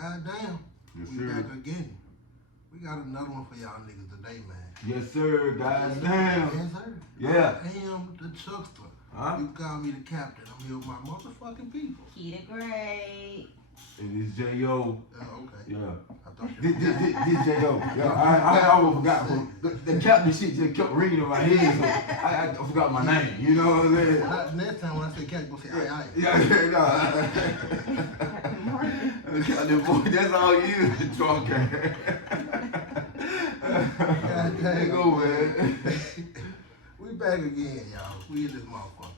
goddamn, Yes, we sir. back again. We got another one for y'all niggas today, man. Yes, sir. Goddamn. Yes, sir. Yeah. I am the chuckster. Huh? You call me the captain. I'm here with my motherfucking people. Keita Gray. And it's J.O. Okay. Yeah. I thought you This J.O. Yeah, I almost forgot. The captain shit just kept ringing in my head, so I forgot my name. You know what I'm saying? Next time when I say captain, go say aye. Yeah, no. Captain boy, that's all you, drunk. Goddamn. Go, man. We back again, y'all. We in this motherfucker.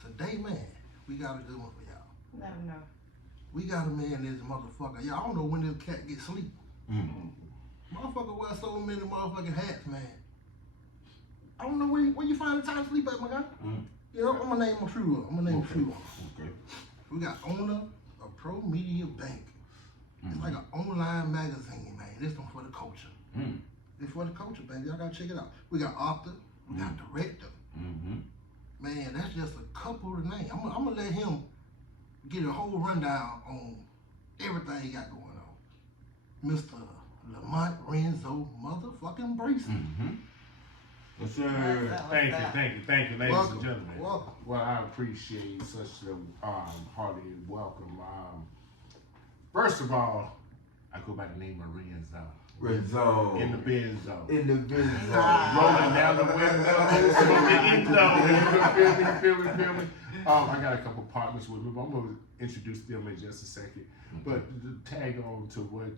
Today, man, we got a good one for y'all. Let them know. We got a man in this motherfucker. Y'all don't know when this cat get sleep. Motherfucker wear so many motherfucking hats, man. I don't know where you find the time to sleep at, my guy. You know, I'm gonna name a few. Okay. We got owner of promediabank. It's like an online magazine, man. This one for the culture. This for the culture, baby. Y'all gotta check it out. We got author. We got director. Man, that's just a couple of names. I'm gonna let him get a whole rundown on everything he got going on. Mr. Lamont, Renzo, motherfucking Bracy. Yes, sir. Thank you, ladies Welcome. and gentlemen. Welcome. Well, I appreciate such a hearty welcome. First of all, I go by the name of Renzo. Renzo. In the Benzo. In the business. Rolling down the window, smoking Enzo. Feel me? I got a couple partners with me, but I'm going to introduce them in just a second. But to tag on to what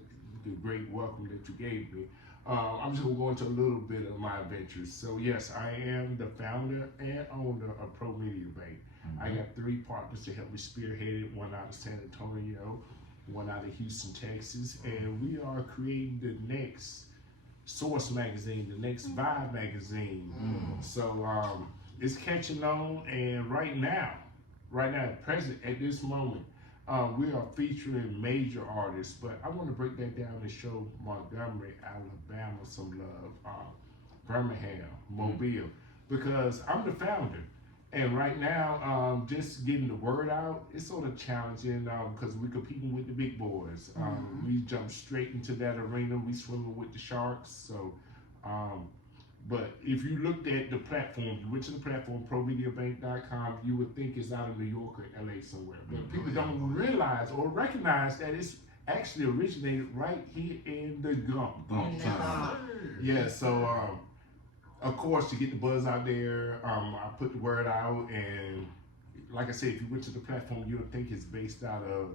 the great welcome that you gave me, I'm just going to go into a little bit of my adventures. So yes, I am the founder and owner of promediabank. I got 3 partners to help me spearhead it, one out of San Antonio, one out of Houston, Texas, and we are creating the next Source magazine, the next Vibe magazine. So it's catching on, and right now, at present, at this moment, we are featuring major artists, but I want to break that down and show Montgomery, Alabama some love, Birmingham, Mobile, because I'm the founder. And right now, just getting the word out, it's sort of challenging because we're competing with the big boys. We jump straight into that arena. We swimming with the sharks. So, but if you looked at the platform, you went to the platform, promediabank.com, you would think it's out of New York or LA somewhere. But people don't realize or recognize that it's actually originated right here in the Gump. Yeah, so of course, to get the buzz out there, I put the word out, and like I said, if you went to the platform, you would think it's based out of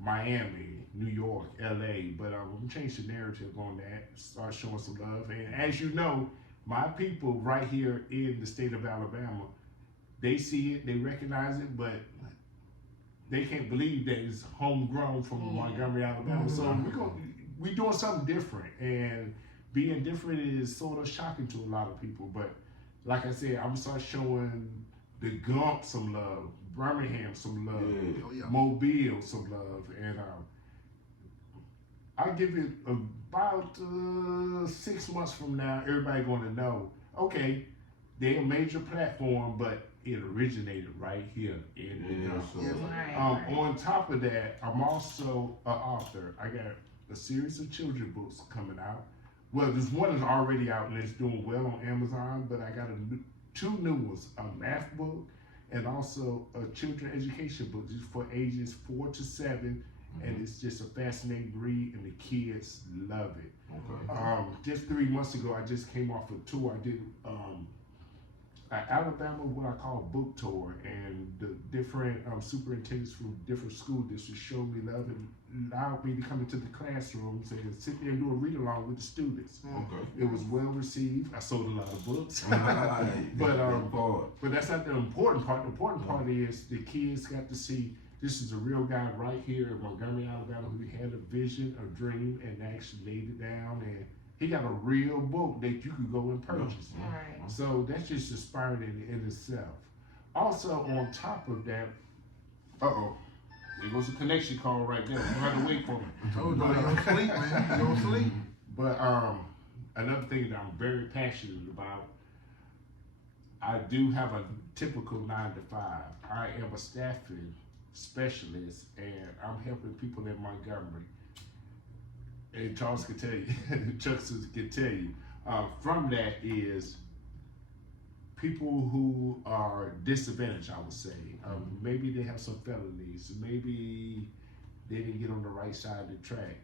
Miami, New York, LA, but I'm gonna change the narrative on that, start showing some love. And as you know, my people right here in the state of Alabama, they see it, they recognize it, but they can't believe that it's homegrown from Montgomery, Alabama. So we're doing something different, and being different is sort of shocking to a lot of people. But like I said, I'm gonna start showing the Gump some love, Birmingham some love, Mobile some love, and I'll give it about 6 months from now, everybody gonna know, okay, they're a major platform, but it originated right here in the Gump. On top of that, I'm also an author. I got a series of children's books coming out. Well, there's one that's already out and it's doing well on Amazon, but I got 2 new ones, a math book and also a children's education book just for ages 4 to 7, and it's just a fascinating read and the kids love it. Just 3 months ago, I just came off a tour. I did Alabama, what I call book tour, and the different superintendents from different school districts showed me love and allowed me to come into the classrooms and sit there and do a read along with the students. It was well received. I sold a lot of books, but that's not the important part. The important part is the kids got to see this is a real guy right here in Montgomery, Alabama, who had a vision, a dream, and actually laid it down, and he got a real book that you could go and purchase. So that's just inspiring in itself. Also, on top of that, there goes a connection call right there. You have to wait for me. Oh, no, you don't sleep, man. You don't sleep. But another thing that I'm very passionate about, I do have a typical 9 to 5. I am a staffing specialist, and I'm helping people in Montgomery. And Charles can tell you, Chuck can tell you, from that is people who are disadvantaged, I would say. Maybe they have some felonies, maybe they didn't get on the right side of the track.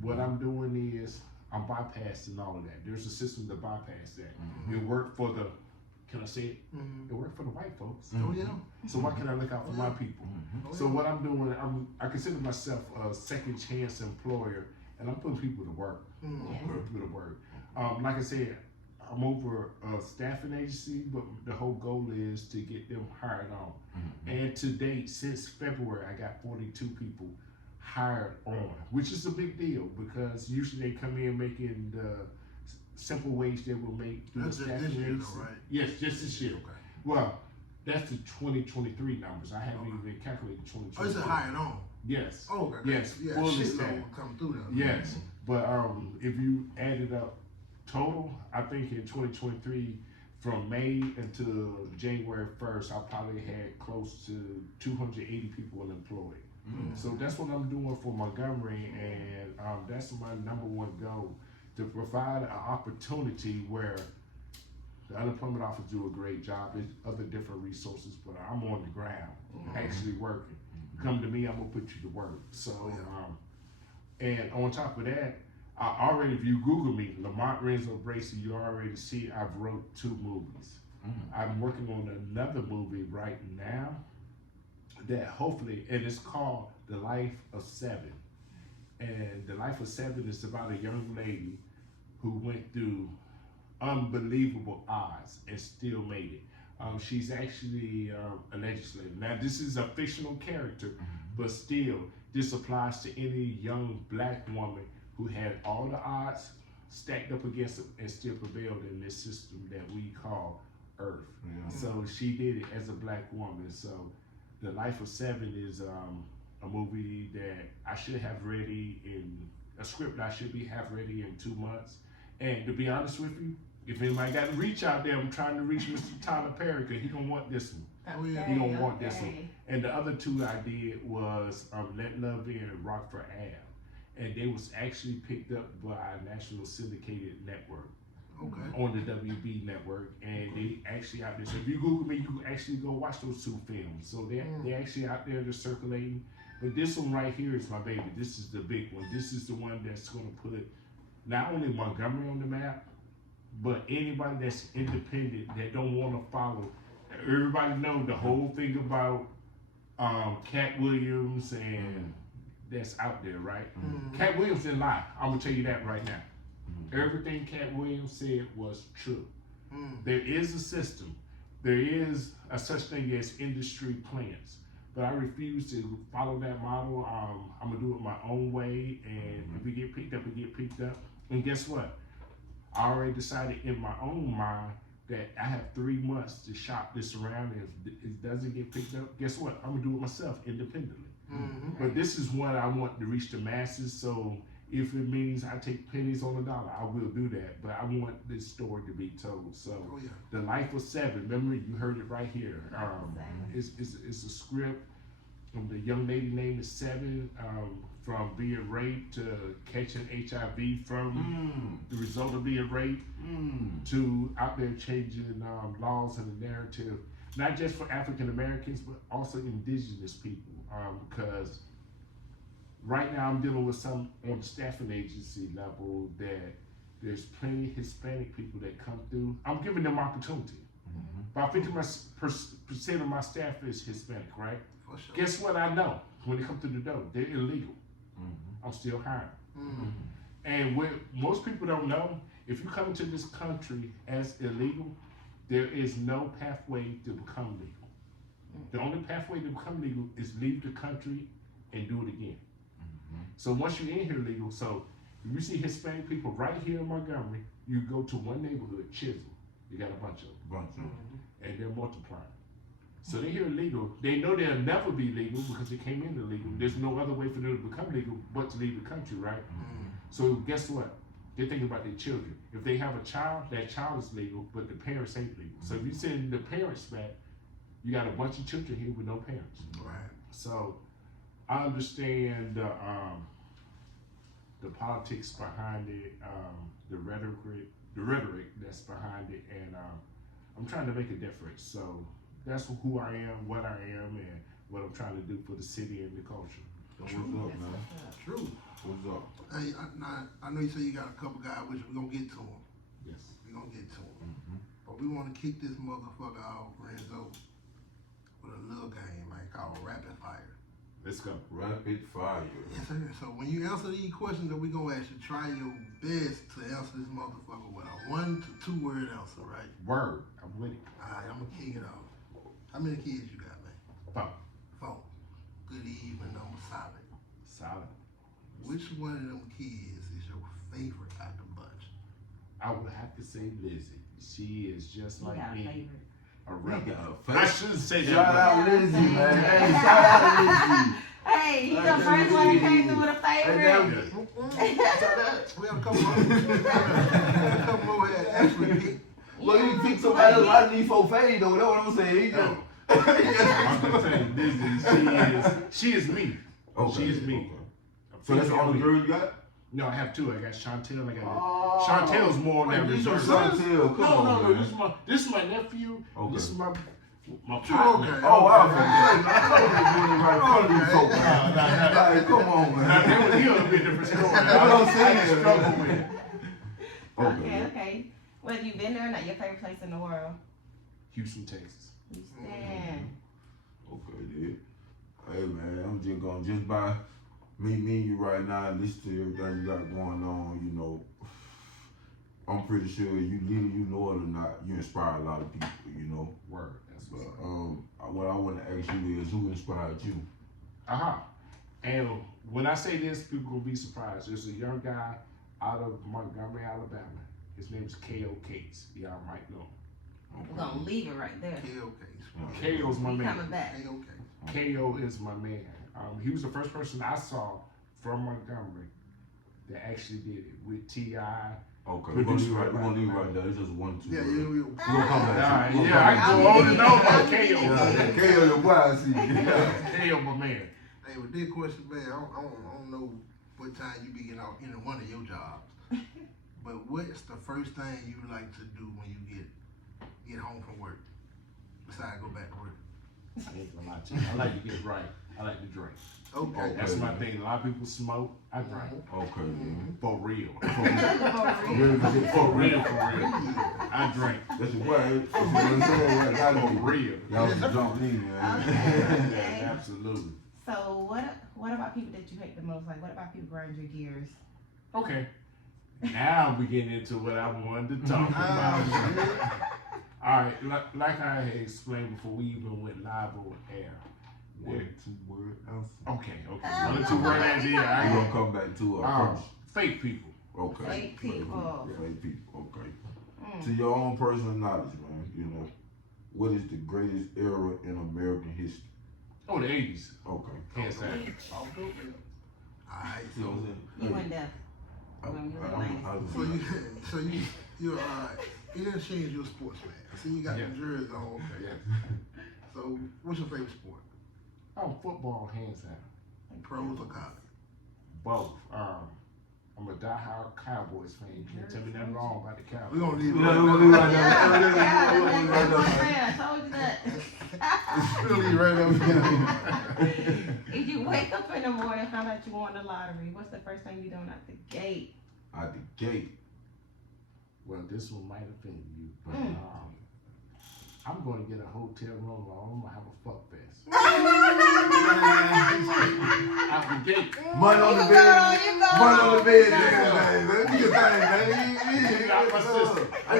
What I'm doing is I'm bypassing all of that. There's a system to bypass that. It worked for the, can I say it? It worked for the white folks. Oh yeah. So why can't I look out for my people? So what I'm doing, I consider myself a second chance employer, and I'm putting people to work. Putting people to work. Like I said, I'm over a staffing agency, but the whole goal is to get them hired on. And to date, since February, I got 42 people hired on, which is a big deal because usually they come in making the simple wage they will make through the staffing agency. Right? Yes, just this year. Okay. Well, that's the 2023 numbers. I haven't even calculated 2023. Oh, it's a hired on. Yes. Oh, okay. Yes. Yeah, Fully shit staffed. load come through there. Yes, but if you add it up total, I think in 2023, from May until January 1st, I probably had close to 280 people unemployed. So that's what I'm doing for Montgomery, and that's my number one goal, to provide an opportunity where the unemployment office do a great job. There's other different resources, but I'm on the ground, actually working. Come to me, I'm gonna put you to work. So, and on top of that, I already, if you Google me, Lamont, Renzo, Bracy, you already see I've wrote 2 movies. I'm working on another movie right now that hopefully, and it's called The Life of 7. And The Life of 7 is about a young lady who went through unbelievable odds and still made it. She's actually a legislator. Now, this is a fictional character, but still, this applies to any young black woman who had all the odds stacked up against them and still prevailed in this system that we call Earth. So she did it as a black woman. So The Life of 7 is a movie that I should have ready in a script I should have ready in 2 months. And to be honest with you, if anybody got to reach out there, I'm trying to reach Mr. Tyler Perry because he gonna want this one. He gonna want this one. And the other 2 I did was Let Love In and Rock for Ab. And they was actually picked up by a national syndicated network. On the WB network, and they actually out there. So if you Google me, you can actually go watch those 2 films. So they're actually out there, they're circulating. But this one right here is my baby. This is the big one. This is the one that's gonna put not only Montgomery on the map, but anybody that's independent that don't want to follow. Everybody know the whole thing about Cat Williams and that's out there, right? Cat Williams didn't lie. I'm gonna tell you that right now. Everything Cat Williams said was true. There is a system. There is a such thing as industry plans. But I refuse to follow that model. I'm gonna do it my own way, and if we get picked up, we get picked up. And guess what? I already decided in my own mind that I have 3 months to shop this around, and if it doesn't get picked up, guess what? I'm gonna do it myself independently. But this is what I want to reach the masses, so if it means I take pennies on the dollar, I will do that. But I want this story to be told. So The Life of 7, remember, you heard it right here. It's a script. The young lady name is 7, from being raped to catching HIV from the result of being raped to out there changing laws and the narrative, not just for African Americans, but also indigenous people. Because right now I'm dealing with some on the staffing agency level that there's plenty of Hispanic people that come through. I'm giving them opportunity. About 50% of my staff is Hispanic, right? For sure. Guess what I know? When they come through the door, they're illegal. I'm still hiring. And what most people don't know, if you come into this country as illegal, there is no pathway to become legal. The only pathway to become legal is leave the country and do it again. So once you're in here legal, so if you see Hispanic people right here in Montgomery, you go to one neighborhood, Chisholm, you got a bunch of them. And they're multiplying. So they're here legal. They know they'll never be legal because they came in illegal. There's no other way for them to become legal but to leave the country, right? So guess what? They're thinking about their children. If they have a child, that child is legal, but the parents ain't legal. So if you send the parents back, you got a bunch of children here with no parents. So I understand the politics behind it, the rhetoric that's behind it, and I'm trying to make a difference. So that's who I am, what I am, and what I'm trying to do for the city and the culture. What's up, man? True. What's up? Hey, I know you say you got a couple guys, which we're gonna get to them. Yes. We're gonna get to them. But we want to kick this motherfucker off, Renzo, with a little game, man, called Rapid Fire. Let's go. Rapid fire. Yes, sir. So when you answer these questions that we gonna ask you, try your best to answer this motherfucker with a 1 to 2 word answer, right? Word. I'm with it. Alright, I'm gonna kick it off. How many kids you got, man? 4. Good evening, number solid. Solid. Which one of them kids is your favorite out the bunch? I would have to say Lizzie. She is just You like got a me. favorite. A We rebel. got a I shouldn't say that. Shout but- out Lizzie, man. Hey, shout out Lizzie. Hey, you the Like first one that Lizzie. came through with a favorite. We have a couple more. We have a couple more had actually picked. Well, you pick somebody else. I need 4 fade though. That's what I'm saying. He just. I'm gonna tell you, Lizzie, she is me. Okay, She is me. okay. So that's the only girl you got? No, I have 2. I got Chantel. I got Oh. Chantel's more Wait, than these are reserved. Chantel. Come on, No. man. This is my nephew. Okay. This is my Okay. partner. Oh, wow. Like, come on, Now, man. that was here a bit different story. That's what I'm saying. I struggle with it. Okay. Whether you've been there or not, your favorite place in the world? Houston, Texas. Houston. Okay, dude. Hey, man, I'm just gonna just by me and you right now and listen to everything you got going on, you know. I'm pretty sure you know it or not, you inspire a lot of people, you know. Word. That's But what's what I want to ask you is, who inspired you? And when I say this, people gonna be surprised. There's a young guy out of Montgomery, Alabama. His name is K.O. Cates. Y'all might know him. We're gonna leave it right there. K.O.'s my We man. coming back. K.O. is my man. He was the first person I saw from Montgomery that actually did it with T.I. Okay, we're gonna leave right there. It's just 1, 2. Yeah, We'll come back. I can go on and on about K.O. K.O. your boy, I see. K.O. my man. Hey, with this question, man, I don't know what time you be getting out in one of your jobs, but what's the first thing you like to do when you get home from work, besides go back to work? I ain't gonna lie to you. I like to get right. I like to drink. Okay. That's my thing. A lot of people smoke. I drink. Okay, man. For real. For real. I drink. That's your boy. That's what I'm saying. For real. Y'all was jumping in, man. Yeah, absolutely. So what about people that you hate the most? Like, what about people grind your gears? Okay. Now we get into what I wanted to talk about. All right, like I had explained before we even went live on air. 1, 2 word answer. Okay. 1 or 2 word answer. We're Yeah, gonna come back to first. fake people. Okay. Fake people. Fake people. Okay. To your own personal knowledge, man, you know, what is the greatest era in American history? Oh, the 80s. Okay. Can't say. Alright, See what I'm saying? You went there. so you're you didn't change your sports, man. I see you got the jersey on. Okay. Yeah. So what's your favorite sport? Oh, football, hands down. Pros or college? Both. I'm a diehard Cowboys fan. You can't tell me nothing wrong about the Cowboys. We're gonna leave it We're right gonna there. I told you that. We're gonna leave it right there. If you wake up in the morning and find out you won the lottery, what's the first thing you doing out the gate? Out the gate. Well, this one might offend you, but I'm going to get a hotel room. I'm going to have a fuck fest. Out the gate. Money on the bed. Money on the bed. Man. Do your thing, man. You got my sister. I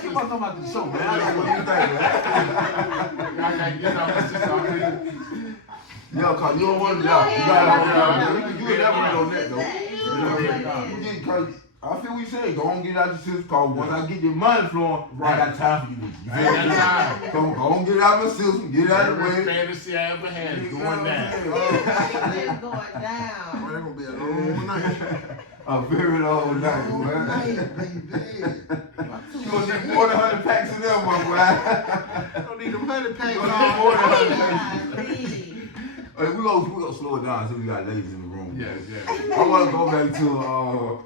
keep on talking about the show, man. I don't know what you think, man. I got to get out my sister. Yeah, cause you don't want to doubt. You gotta you elaborate on that though. Cause I feel what you say. Go on, get out your system. Cause once I get your money flowing, I got time for you. You feel me? Go on, get out my system. Get out of the way. Fantasy I ever had is going down. It's going down. Well, that's gonna be a long night. A very long night, man. You gonna need more than 100 packs of them, my boy. Don't need them 100 packs. You gonna need more than 100 packs. Hey, we gonna slow it down so we got ladies in the room. Yeah. I want to go back to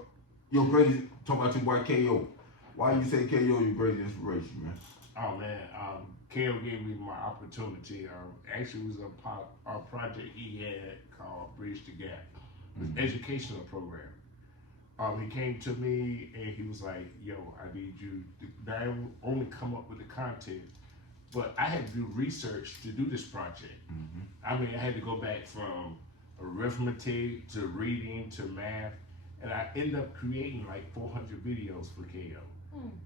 your greatest. Talk about your boy KO. Why you say KO your greatest inspiration, man? Oh man, KO gave me my opportunity. Actually, it was a project he had called Bridge the Gap. It was an educational program. He came to me and he was like, "Yo, I need you to not only come up with the content, but I had to do research to do this project. I mean, I had to go back from arithmetic to reading to math, and I ended up creating like 400 videos for KO.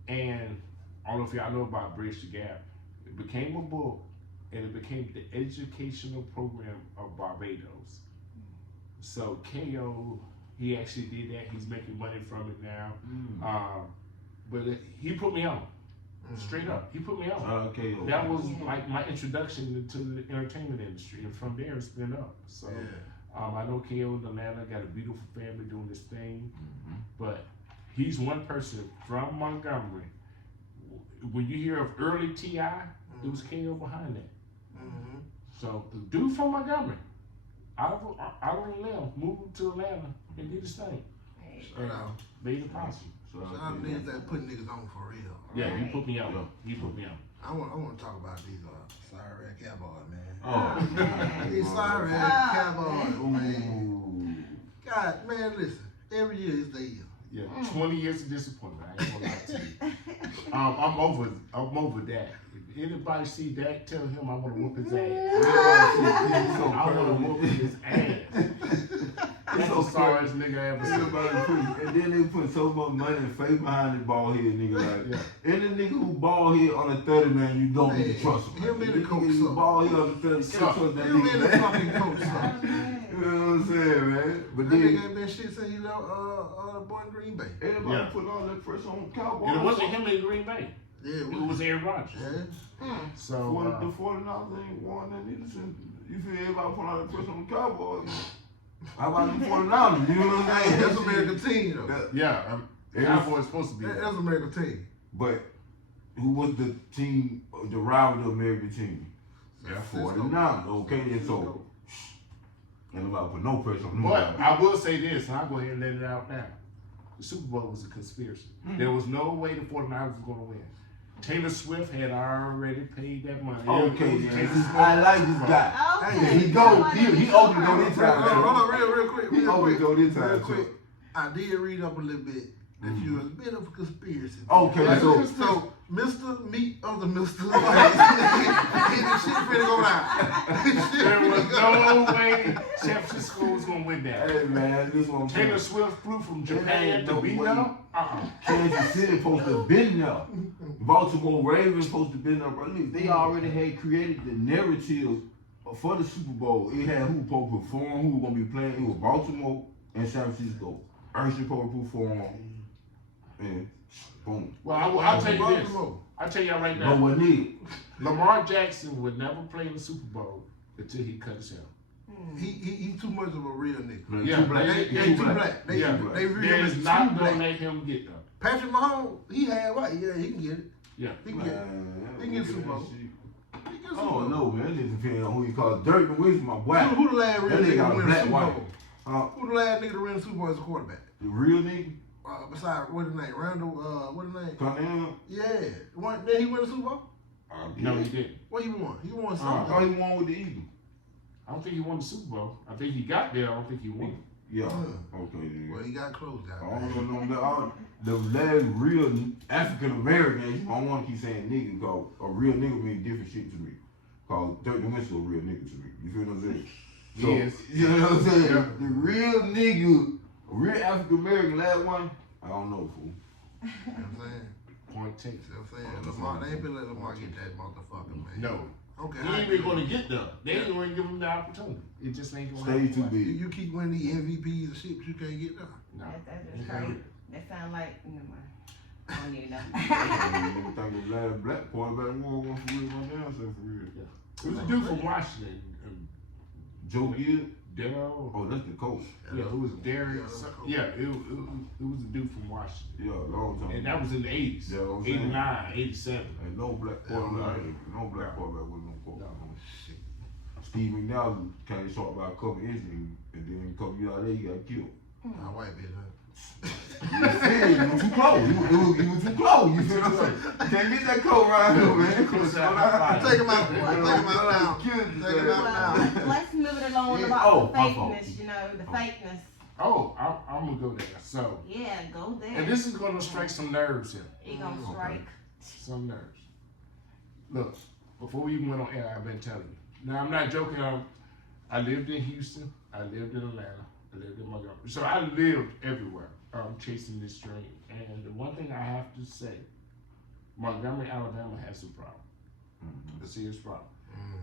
And I don't know if y'all know about Bridge the Gap. It became a book, and it became the educational program of Barbados. So KO, he actually did that. He's making money from it now. But he put me on. Straight up, he put me on. KO. That was like my introduction to the entertainment industry, and from there it's been up. So I know KO in Atlanta got a beautiful family doing this thing, but he's one person from Montgomery. When you hear of early T.I., it was KO behind that. So the dude from Montgomery, out of Atlanta, moved to Atlanta and did his thing. Shout out. Made it possible. Shout out to niggas that put niggas on for real. Yeah, he put me on. He put me on. I want to talk about these sorry cowboys, man. Oh, These sorry cowboys, man. God, man, listen. Every year is the year. Yeah, 20 years of disappointment. I ain't gonna lie to you. I'm over that. If anybody see that, tell him I want to whoop his ass. I want to whoop his ass. That's the sorriest nigga I ever seen. And then they put so much money and faith behind the ball head nigga. Like, any nigga who ball head on the 30 man, you don't need to trust him. Him in the coach suck. Ball head on the 30, can't trust that Him in the nigga. fucking coach suck. You know what I'm saying, man? But That then nigga ain't been shit since he left boy in Green Bay. everybody put all that pressure on Cowboys. And it wasn't him in Green Bay. Yeah, It was Aaron Rodgers. Yeah. So The 49ers ain't won that either. You feel everybody put all that pressure on the Cowboys. How about the 49ers? You know what I'm Hey, saying? that's American team though. yeah, Cowboys supposed to be. That's American team. But who was the team, the rival of the American team? Yeah, 49ers. Okay, then so. Ain't nobody put no pressure on them. But I will say this, and I'll go ahead and let it out now. The Super Bowl was a conspiracy. There was no way the 49ers was going to win. Taylor Swift had already paid that money. Okay, then. I like this guy. Hey, He opened to go this time. Hold on, real quick. He opened to go this Real time. quick. I did read up a little bit that you was a bit of a conspiracy. Okay, so Mr. Meat of the Mr. Shit finna go down. There was no way San Francisco was going to win that. Hey man, this one. Taylor Swift flew from Japan to be there. Kansas City supposed to have been there. Baltimore Ravens supposed to have been there, bro. They already had created the narrative for the Super Bowl. It had who supposed to perform, who was gonna be playing. It was Baltimore and San Francisco. Urgent supposed to perform, and boom. Well, I'll tell you this. I'll tell y'all right No now. one needed. Lamar Jackson would never play in the Super Bowl until he cut his hair. He too much of a real nigga. Yeah, Too black. They too black. They real There's too not black. gonna let him get them. Patrick Mahomes, he had what? Yeah, he can get it. Yeah. He can get it. He can get Super Bowl. He can get I Super don't Bowl. know, man. It just depends on who you call. Dirk Nowitzki, my boy. Who the last real That nigga nigga got to a win a black Super wife. Bowl? Who the last nigga to win a Super Bowl as a quarterback? The real nigga? Besides, what his name? Randall, what his name? Come in. Yeah. Did he win a Super Bowl? No, he didn't. What he won? He won I something. thought he won with the Eagles. I don't think he won the Super Bowl. I think he got there. I don't think he won. Yeah. Okay, then. Well, he got close, guys. I don't know. The last real African American, I don't want to keep saying nigga, because a real nigga means different shit to me. Because Dirk Nowitzki a real nigga to me. You feel what I'm saying? So, Yes. You know what I'm saying? Yeah. The real nigga, a real African American, last one, I don't know, fool. You know what I'm saying? Point taken. You know what I'm saying? Lamar, they ain't been letting Lamar get that motherfucker, man. No. Okay. He ain't even gonna get there. They ain't gonna give him the opportunity. It just ain't gonna Stay too happen. big. You keep winning the MVPs and shit, but you can't get there. No. That's just crazy. That sound like, never mind. I don't even know. I think the last black quarterback won one for real, my damn self for real. It was a dude from Washington. Joe Gill? Darryl. Oh, that's the coach. Yeah, it was Derek. Yeah, that's cool. Yeah, it was a dude from Washington. Yeah, long time. And that was in the 80s. Yeah, I'm saying. 89, 87. Ain't no black quarterback. No black quarterback with no quarterback. Shit. Steve McNally came short by a couple inches, and then a couple years out there, he got killed. Nah, white bitch, huh? You was too close. You was too close. You feel what I'm saying? You can't get that coat right here, man. Take him out, boy. Take him out now. Take him out now. Well, let's move it along about Oh, the my fault. fakeness, you know, the fakeness. Oh, I'm gonna go there. So, Yeah, go there. and this is gonna strike some nerves here. You gonna strike. Some nerves. Look, before we even went on air, I've been telling you. Now, I'm not joking. I lived in Houston. I lived in Atlanta. I lived in Montgomery. So I lived everywhere, chasing this dream. And the one thing I have to say, Montgomery, Alabama has a problem. A serious problem.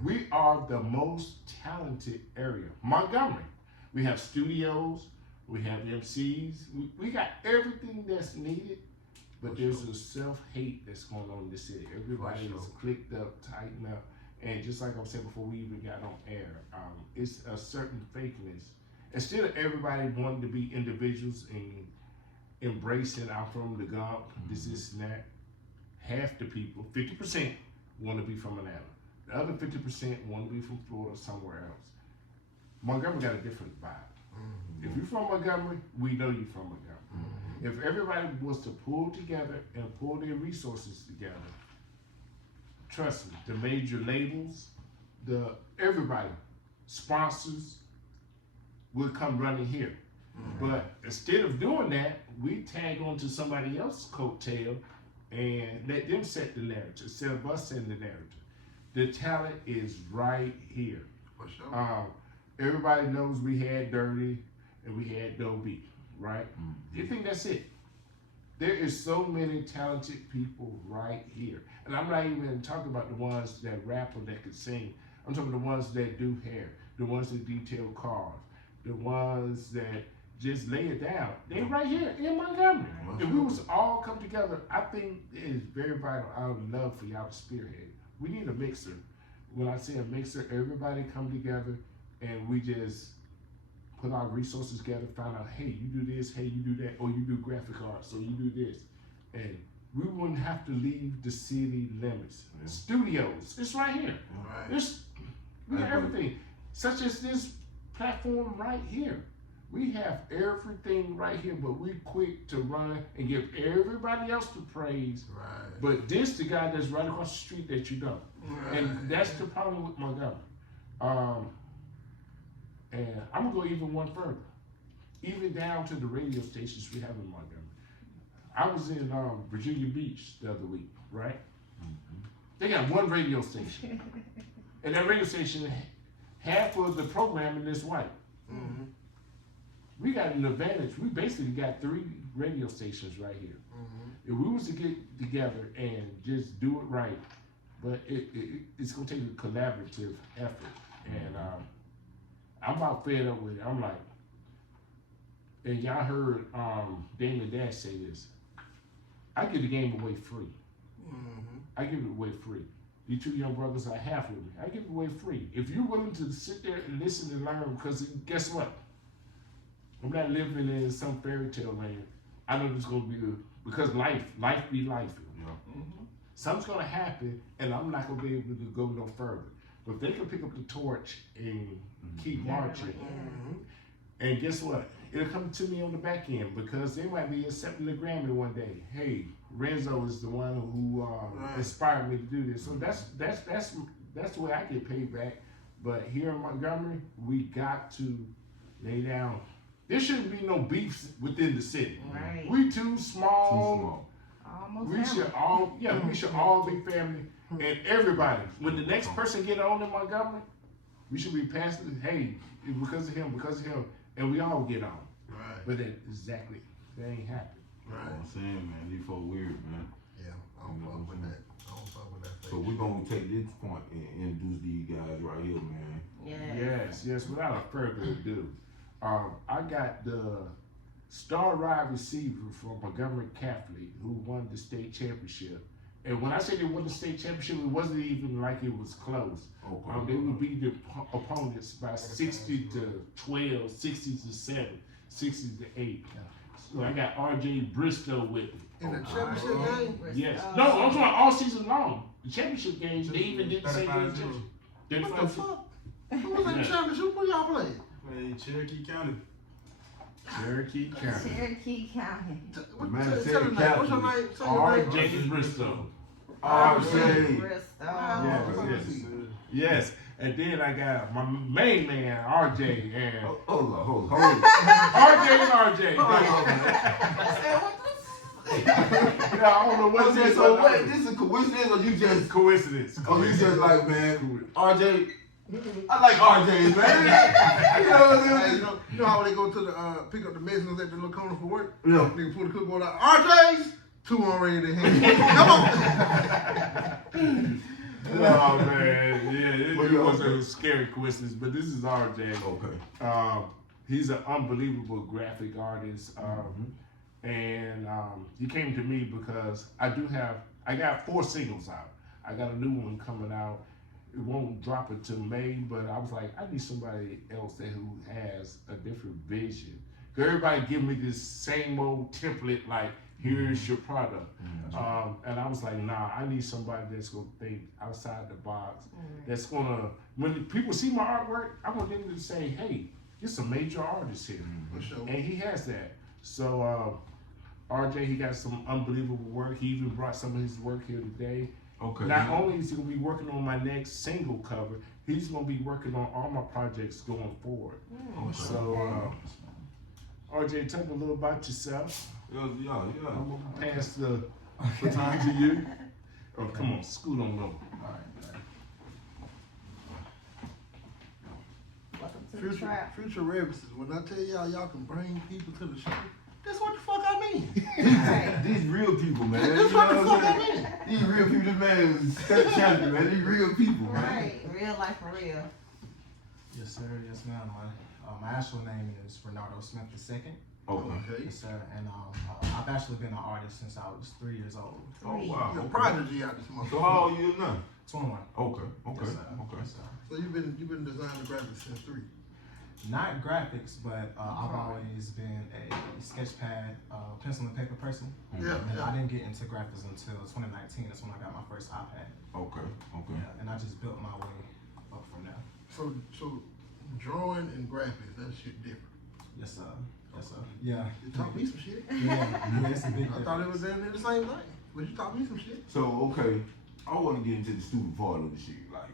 We are the most talented area. Montgomery. We have studios. We have MCs. We got everything that's needed. But there's a self-hate that's going on in the city. Everybody is clicked up, tightened up. And just like I was saying before we even got on air, it's a certain fakeness. Instead of everybody wanting to be individuals and embracing, I'm from the Gump, this and that, half the people, 50%, want to be from Atlanta. The other 50% want to be from Florida or somewhere else. Montgomery got a different vibe. If you're from Montgomery, we know you're from Montgomery. If everybody was to pull together and pull their resources together, trust me, the major labels, everybody, sponsors, will come running here. But instead of doing that, we tag on to somebody else's coattail and let them set the narrative instead of us setting the narrative. The talent is right here. For sure. Everybody knows we had Dirty and we had Dobie, right? You think that's it? There is so many talented people right here. And I'm not even talking about the ones that rap or that can sing. I'm talking about the ones that do hair, the ones that detail cars, the ones that just lay it down. They right here in Montgomery. If we was all come together, I think it is very vital. I would love for y'all to spearhead. We need a mixer. When I say a mixer, everybody come together and we just put our resources together, find out, hey, you do this, hey, you do that, or you do graphic arts, or you do this. And we wouldn't have to leave the city limits. Studios, it's right here. We got everything, such as this platform right here. We have everything right here, but we quick to run and give everybody else the praise. Right. But this, the guy that's right across the street that you don't. Right. And that's the problem with Montgomery. And I'm gonna go even one further, even down to the radio stations we have in Montgomery. I was in Virginia Beach the other week, right? They got one radio station, and that radio station, half of the programming is white. We got an advantage. We basically got 3 radio stations right here. If we was to get together and just do it right, but it's gonna take a collaborative effort, and I'm about fed up with it. I'm like, and y'all heard Damon Dash say this. I give the game away free. I give it away free. You 2 young brothers are half with me. I give it away free. If you're willing to sit there and listen and learn, because guess what? I'm not living in some fairy tale land. I know there's gonna be because life be life. Something's gonna happen, and I'm not gonna be able to go no further. But if they can pick up the torch and keep marching, and guess what? It'll come to me on the back end because they might be accepting the Grammy one day. Hey, Renzo is the one who inspired me to do this. So that's the way I get paid back. But here in Montgomery, we got to lay down. There shouldn't be no beefs within the city. Right. We too small. Almost We should all be family. And everybody, when the next person get on in Montgomery, we should be passing, hey, because of him, and we all get on. Right. But that ain't happening. Right. I'm saying, man, these folks weird, man. Yeah, I don't fuck with that. I don't fuck with that. So we're gonna take this point and introduce these guys right here, man. Yes, without a further ado. I got the star wide receiver from Montgomery Catholic who won the state championship. And when I say they won the state championship, it wasn't even like it was close. They would beat the opponents by 60 to 12, 60 to 7, 60 to 8. So I got RJ Bristow with me. In the championship game? Yes. No, I'm talking about all season long. The championship games, they even didn't say they championship. What the fuck? Who was in the championship? Who y'all played? Hey, Cherokee County. Cherokee County. Cherokee County. Man, Tell said your name. captain. What's your name? Say your name. R.J. Bristol. RJ. Bristol. Yes. And then I got my main man, RJ, and Hold on. RJ and RJ. Yeah, I don't know what it is. So wait, this is a coincidence or you just Coincidence. Oh, you just like, man, RJ. I like RJs, man. You know what I'm Hey, saying? you know how they go to the pick up the medicines at the little corner for work? Yeah. They pull the clipboard out. RJ's 2 on ready to hand. Come on. Oh man, yeah, it Well, was okay. a scary coincidence, but this is RJ. Okay. He's an unbelievable graphic artist, and he came to me because I got 4 singles out. I got a new one coming out. It won't drop until May, but I was like, I need somebody else who has a different vision. 'Cause everybody give me this same old template, like, here's your product. And I was like, nah, I need somebody that's gonna think outside the box. That's gonna, when people see my artwork, I want them to say, hey, it's a major artist here. For sure. And he has that. So RJ, he got some unbelievable work. He even brought some of his work here today. Okay. Not only is he gonna be working on my next single cover, he's gonna be working on all my projects going forward. So RJ, tell me a little about yourself. Yeah. I'm gonna pass the baton to you. Oh, come on, scoot on over. Welcome to the Future, trap. future references. When I tell y'all can bring people to the show, that's what the fuck I mean. These real people, man. That's You what the know fuck what I'm I saying? mean. These real people, this man is step champion, man. These real people, man. Right. Real life for real. Yes, sir. Yes, ma'am. My actual name is Renardo Smith II. Okay. Yes, sir. And I've actually been an artist since I was 3 years old. Oh, wow. You're a Okay. prodigy out this So motherfucker. how old you now? 21. Okay. Yes, sir. Okay. Yes, sir. So you've been designing graphics since 3. Not graphics, but I've always been a sketch pad, pencil and paper person. Yeah, And I yeah. didn't get into graphics until 2019. That's when I got my first iPad. Okay. Yeah, and I just built my way up from there. So drawing and graphics, that shit different. Yes, sir. Yes, sir. Yeah. You taught me some shit. Yeah, it's a big I thought it was in there the same thing, but you taught me some shit. So, okay, I want to get into the stupid part of the shit. Like,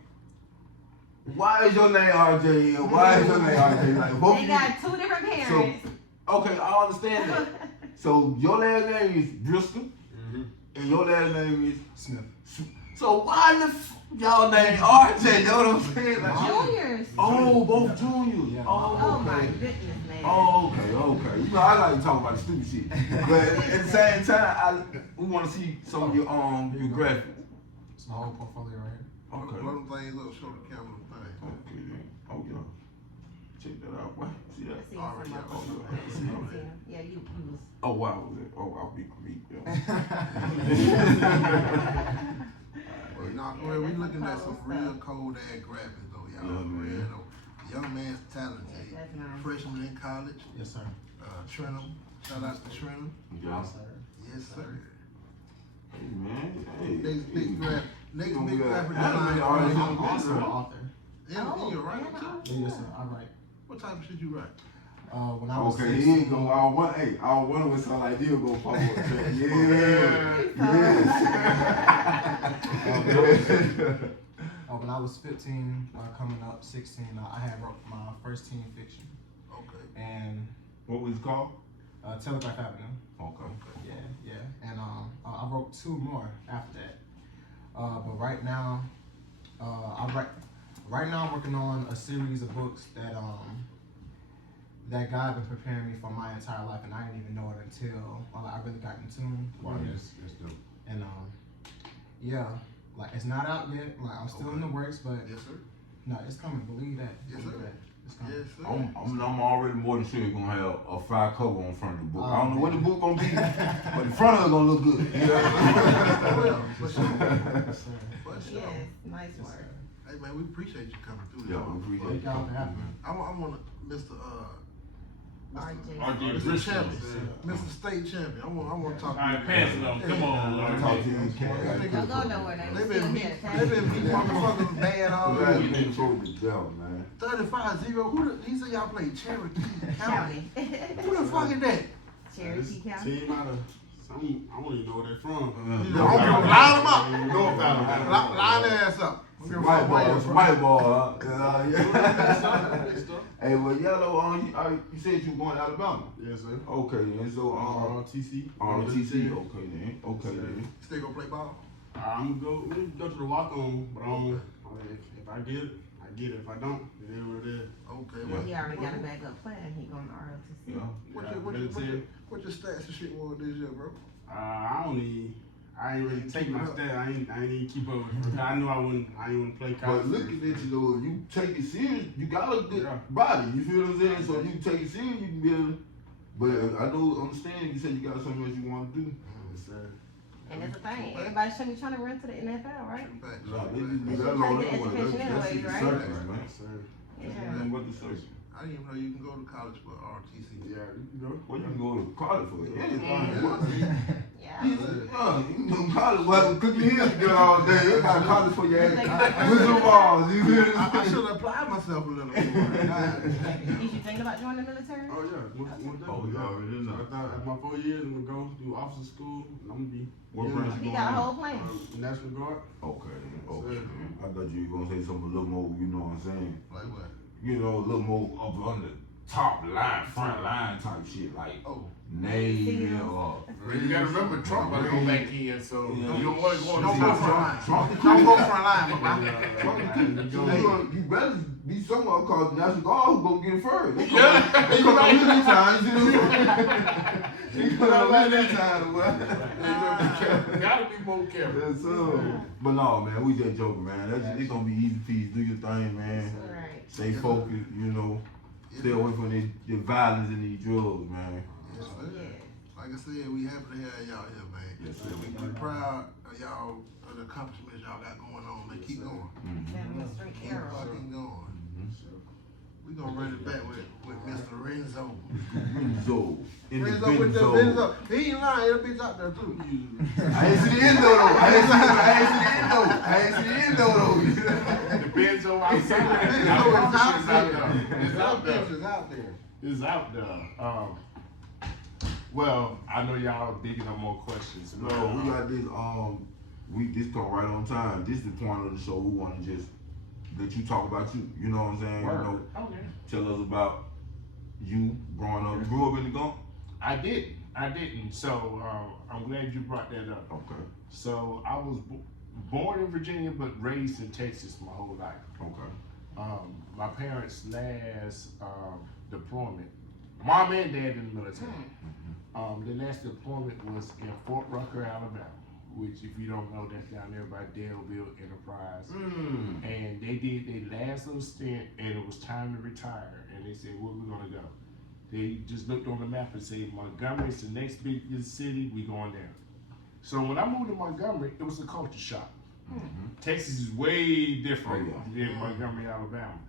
why is your name RJ? And why is your name RJ? Like, both They of got 2 different parents. okay, I understand that. So, your last name is Bristol, and your last name is Smith. So, why the y'all name RJ? You know what I'm saying? Like, Juniors. oh, both juniors. Yeah. Oh my okay. goodness, man. Oh, okay. You know, I like to talk about the stupid shit, but at the same time, we want to see some of your graphics. It's my whole portfolio right here. Okay. Blow them things up, show the camera the thing. Okay, then. Oh, yeah. Check that out. What? See that? See Already some got of them. all See them. Yeah, you was. Oh, wow. I'll be yeah. Well, nah, for real, we looking at some real cold ass graphics though, y'all. Yeah, For real man. though. Young man's talented. That's nice. Freshman in college. Yes, sir. Trenum. Shout out to Trenum. Yeah. Yes, sir. Yes, sir. Hey, man. Hey. Next big graphic. Next Oh, big yeah. graphic Anime design. artist. I'm also an author. And you're right too. Yeah, yes, sir. I write. What type of shit you write? When I was Okay, 16, he ain't go. I don't want to sound like he'll go follow up. when I was 15, coming up 16, I had wrote my first teen fiction. Okay. And What was it called? Telegraph Avenue. Okay. Yeah. And I wrote 2 more after that. But right now, I'm working on a series of books that God been preparing me for my entire life, and I didn't even know it until I really got in tune. Wow, that's dope. And yeah, like it's not out yet. Like I'm still in the works, but Yes, sir. no, it's coming. Believe that. Yes, Believe sir. that. It's coming. Yes, sir. I'm already more than sure you're gonna have a fly cover on front of the book. I don't know what the book gonna be, but the front of it gonna look good. You know? Well, for sure. Yes, sir. For sure. Yes, nice Yes, work. sir. Hey man, we appreciate you coming through this. Yeah, we appreciate Thank y'all for having me. I want Mr. RJ. Mr. Champion, Mr. State Champion. I want to talk to you. Alright, pass it on. Come on, Talk Lord. to you, cat. Don't go nowhere. They They been still beat, here. they been beat motherfuckers bad all You gotta year. get go to jail, man. 35-0. He said y'all play Cherokee County. County. Who the fuck is that? Cherokee County. Team out of some, I don't even know where they're from. Line them up. North Alabama. Line their ass up. White ball, yeah. Hey, well, yellow, you said you going to Alabama. Yes, sir. Okay, and so, RTC. RTC, okay then. Still gonna play ball? I'm gonna go to the walk on, but if I get it, I get it. If I don't, it is what it is. Okay. Yeah. Well, He already got a backup plan. He going to ROTC. Yeah. What your stats and shit was this year, bro? I ain't really take my stat. I ain't even keep up with it. I knew I ain't play But college. looking at you though, you take it serious, you got a good Yeah. body, you feel what I'm saying? So you take it serious, you can be able to, but I understand you said you got something else you want to do. Yes, sir. And that's the thing. Everybody should be trying to run to the NFL, right? No, they just They do should that try to all get that way. education That's anyways, the right? circus, man. Yes, sir. Yeah. Nothing but the circus. I didn't even know you can go to college for RTC. Yeah, you can go. Well, you can go to college for anything. Yeah. You can go to college, well, cooking hills good all day. You got college for your ass. Whistle balls, you feel I me? should apply myself a little more. Is you thinking about joining the military? Oh yeah, most Oh, definitely. you already know. So I thought after my 4 years, I'm gonna go do officer school, and I'm gonna be What branch you He going got a in? whole plan. National Guard. Okay. I thought you were gonna say something a little more, you know what I'm saying? Like what? You know, a little more up on the top line, front line type shit, like Oh. Navy or. You gotta remember Trump about to go back in, so you don't want to go on Don't the go top. front line. Trump- Don't go front line, my boy. You better be somewhere called National Guard who go get it first. They Yeah, come you right. many times, you know. They come many times, boy. Gotta be more careful. Yes, sir. But no, man, we just joking, man. It's gonna be easy peasy. Do your thing, man. Right. Stay focused, you know. Stay away from the violence and these drugs, man. Yes, sir. Yeah. Like I said, we happy to have y'all here, man. Yes, sir. We proud of y'all, of the accomplishments y'all got going on. They keep going. That was straight Keep arrow. fucking going. We gonna run it back with Mr. Renzo. Renzo. In the Renzo with the benzo. Renzo. He ain't lying. That bitch out there too. I ain't see the end though. I ain't see the end though. The Benzo outside. Benzo I is promise out you there. it's out there. That bitch is out there. It's out there. Well, I know y'all digging up more questions. No, we got this. This come right on time. This is the point of the show. We want to just let you talk about you. You know what I'm saying? Word. You know, Okay. tell us about you growing up. You grew up in the gun? I didn't. So I'm glad you brought that up. Okay. So I was born in Virginia, but raised in Texas my whole life. Okay. My parents' last deployment, mom and dad in the military. The last deployment was in Fort Rucker, Alabama, which, if you don't know, that's down there by Daleville Enterprise. And they did their last little stint, and it was time to retire. And they said, "Where we gonna go?" They just looked on the map and said, "Montgomery's the next biggest city. We going down." So when I moved to Montgomery, it was a culture shock. Texas is way different than Montgomery, Alabama.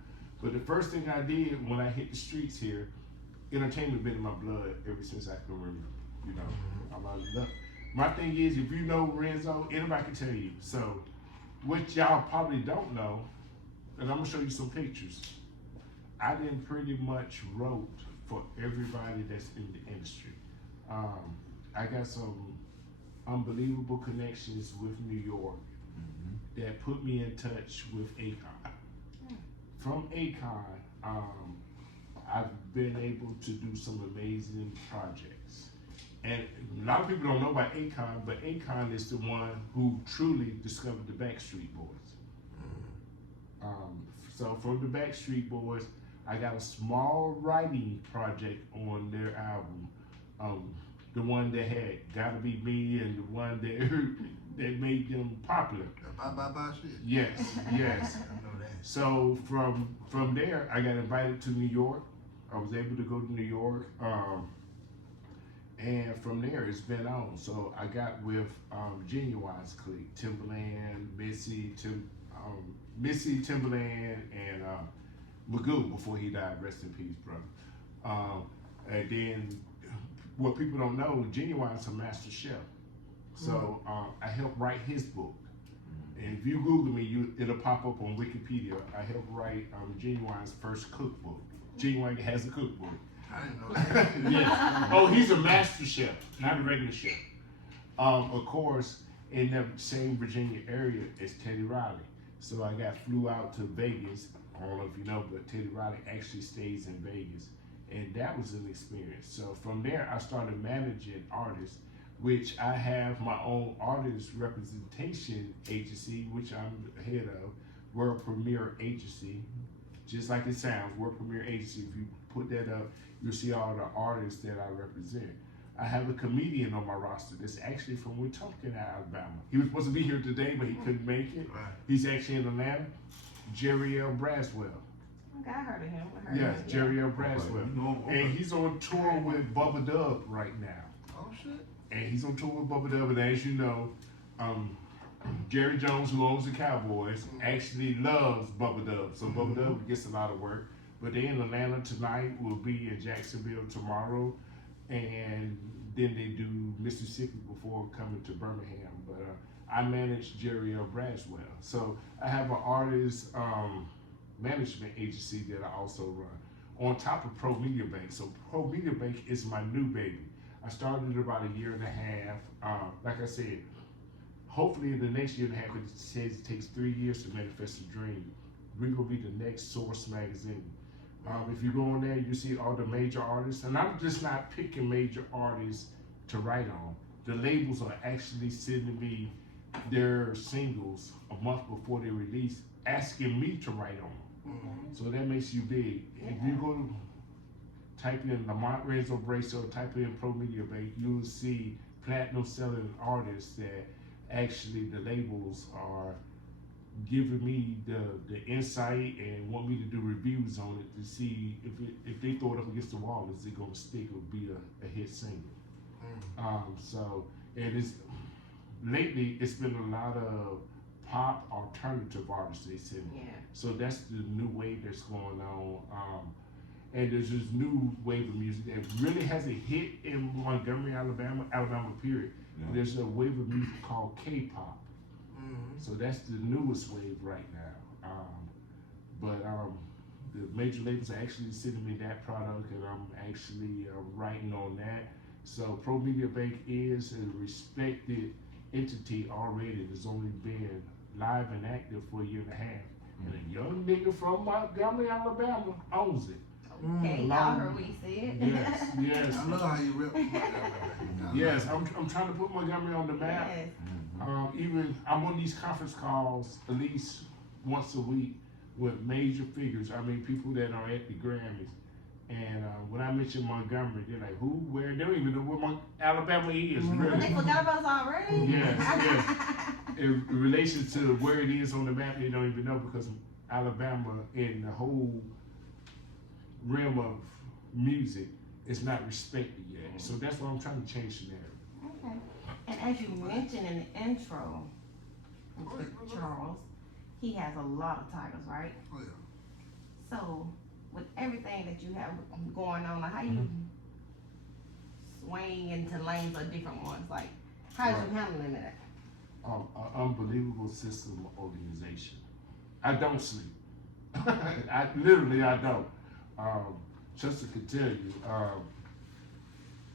But the first thing I did when I hit the streets here, entertainment been in my blood ever since I can remember. You know, my thing is, if you know Renzo, anybody can tell you. So, what y'all probably don't know, and I'm gonna show you some pictures. I didn't pretty much wrote for everybody that's in the industry. I got some unbelievable connections with New York that put me in touch with Akon. From Akon, I've been able to do some amazing projects. And a lot of people don't know about Akon, but Akon is the one who truly discovered the Backstreet Boys. So from the Backstreet Boys, I got a small writing project on their album. The one that had Gotta Be Me and the one that made them popular. Bye shit. Yes. I know that. So from there, I got invited to New York. I was able to go to New York, and from there it's been on. So I got with Genuine's clique, Timberland, Missy, Timberland, and Magoo before he died. Rest in peace, brother. And then what people don't know, Genuine's a master chef. So I helped write his book. And if you Google me, it'll pop up on Wikipedia. I helped write Genuine's first cookbook. Genuine has a cookbook. I didn't know that. Yes. Oh, he's a master chef, not a regular chef. Of course, in that same Virginia area is Teddy Riley. So I flew out to Vegas. I don't know if you know, but Teddy Riley actually stays in Vegas. And that was an experience. So from there, I started managing artists, which I have my own artist representation agency, which I'm head of, World Premier Agency. Just like it sounds, World Premier Agency. If you put that up, you'll see all the artists that I represent. I have a comedian on my roster that's actually from Wetumpka, Alabama. He was supposed to be here today, but he couldn't make it. Right. He's actually in Atlanta. Jerry L. Braswell. Okay, I heard of him. Yes, Jerry L. Braswell. And he's on tour with Bubba Dub right now. Oh shit. And he's on tour with Bubba Dub, and as you know, Jerry Jones, who owns the Cowboys, actually loves Bubba Dub. So Bubba Dub gets a lot of work. But they're in Atlanta tonight. We'll be in Jacksonville tomorrow. And then they do Mississippi before coming to Birmingham. But I manage Jerry L. Braswell. So I have an artist management agency that I also run on top of promediabank. So promediabank is my new baby. I started it about a year and a half. Like I said, hopefully in the next year and a half, it says it takes 3 years to manifest a dream. We're gonna be the next Source magazine. If you go on there, you see all the major artists, and I'm just not picking major artists to write on. The labels are actually sending me their singles a month before they release, asking me to write on them. So that makes you big. If you go to type in Lamont, Renzo, Bracy, or type in promediabank, you'll see platinum selling artists that actually the labels are giving me the insight and want me to do reviews on it to see if they throw it up against the wall, is it gonna stick or be a hit single? So and lately it's been a lot of pop alternative artists they send me. So that's the new wave that's going on. And there's this new wave of music that really hasn't hit in Montgomery, Alabama period. Yeah. There's a wave of music called K-pop. So that's the newest wave right now. The major labels are actually sending me that product, and I'm actually writing on that. So promediabank is a respected entity already. That's only been live and active for a year and a half. And a young nigga from Montgomery, Alabama owns it. Okay, y'all heard what he said. Yes, yes. I love how you rep. Yes, I'm trying to put Montgomery on the map. Yes. Even I'm on these conference calls at least once a week with major figures. I mean, people that are at the Grammys. And when I mention Montgomery, they're like, who, where? They don't even know where Alabama is, really. They forgot about us already? Yes, yes. In relation to where it is on the map, they don't even know, because Alabama in the whole realm of music is not respected yet. So that's why I'm trying to change the narrative. Okay. And as you mentioned in the intro, Charles, he has a lot of titles, right? Oh yeah. So, with everything that you have going on, like how you swing into lanes of different ones, like how's you handling that? An unbelievable system of organization. I don't sleep. I don't. Chester could tell you.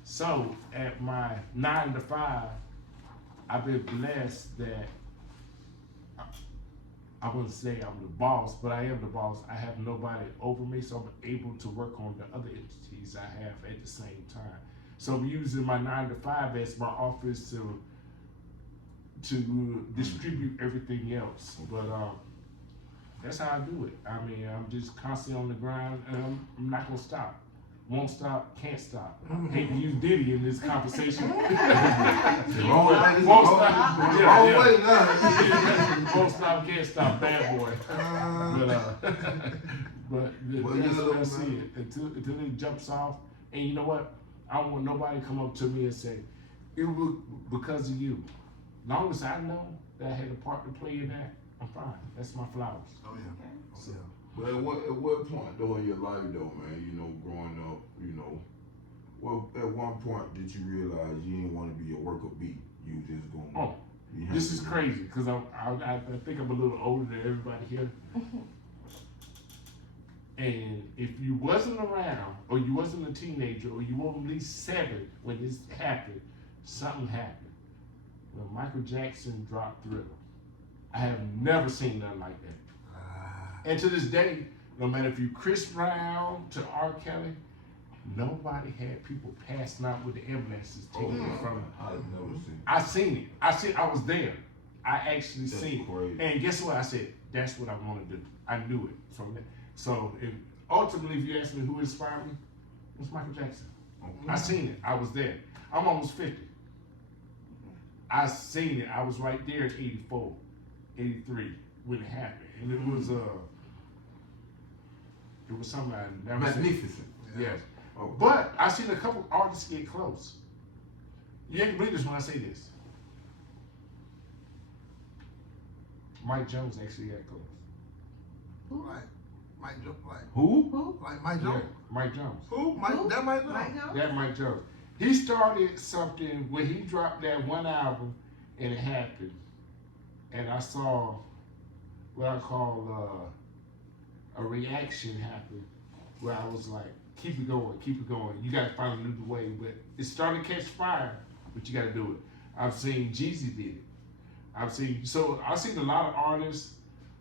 So at my 9 to 5, I've been blessed that I wouldn't say I'm the boss, but I am the boss. I have nobody over me, so I'm able to work on the other entities I have at the same time. So I'm using my 9 to 5 as my office to distribute everything else. But that's how I do it. I mean, I'm just constantly on the grind, and I'm not gonna stop. Won't stop, can't stop. Hate to use Diddy in this conversation. Won't stop. Won't stop, can't stop, bad boy. But that's what I see it. Until it jumps off. And you know what? I don't want nobody to come up to me and say, it was because of you. Long as I know that I had a part to play in that, I'm fine. That's my flowers. Oh yeah. So, But at what point though in your life though, man, you know, growing up, you know, Well, at one point, did you realize you didn't want to be a worker bee? You just going. Oh, this is crazy because I think I'm a little older than everybody here. And if you wasn't around, or you wasn't a teenager, or you were at least 7 when this happened, something happened. When Michael Jackson dropped Thriller, I have never seen nothing like that. And to this day, no matter if you Chris Brown to R. Kelly, nobody had people passing out with the ambulances taking it from them. I've never seen. I seen it. I was there. I actually That's seen crazy. it. And guess what? I said, that's what I want to do. I knew it from that. So ultimately, if you ask me who inspired me, it was Michael Jackson. I seen it. I was there. I'm almost 50. I seen it. I was right there in 84, 83 when it happened. And it was something I never seen. Magnificent. Yes. Oh. But I seen a couple artists get close. You ain't believe this when I say this. Mike Jones actually got close. Like Mike Jones. Like Who? Like Mike Jones. Yeah, Mike Jones. Who? Mike? That Mike Jones. Mike Jones? That Mike Jones. He started something when he dropped that one album and it happened. And I saw what I call a reaction happen where I was like, keep it going, keep it going. You gotta find a new way. But it started to catch fire, but you gotta do it. I've seen Jeezy did it. I've seen a lot of artists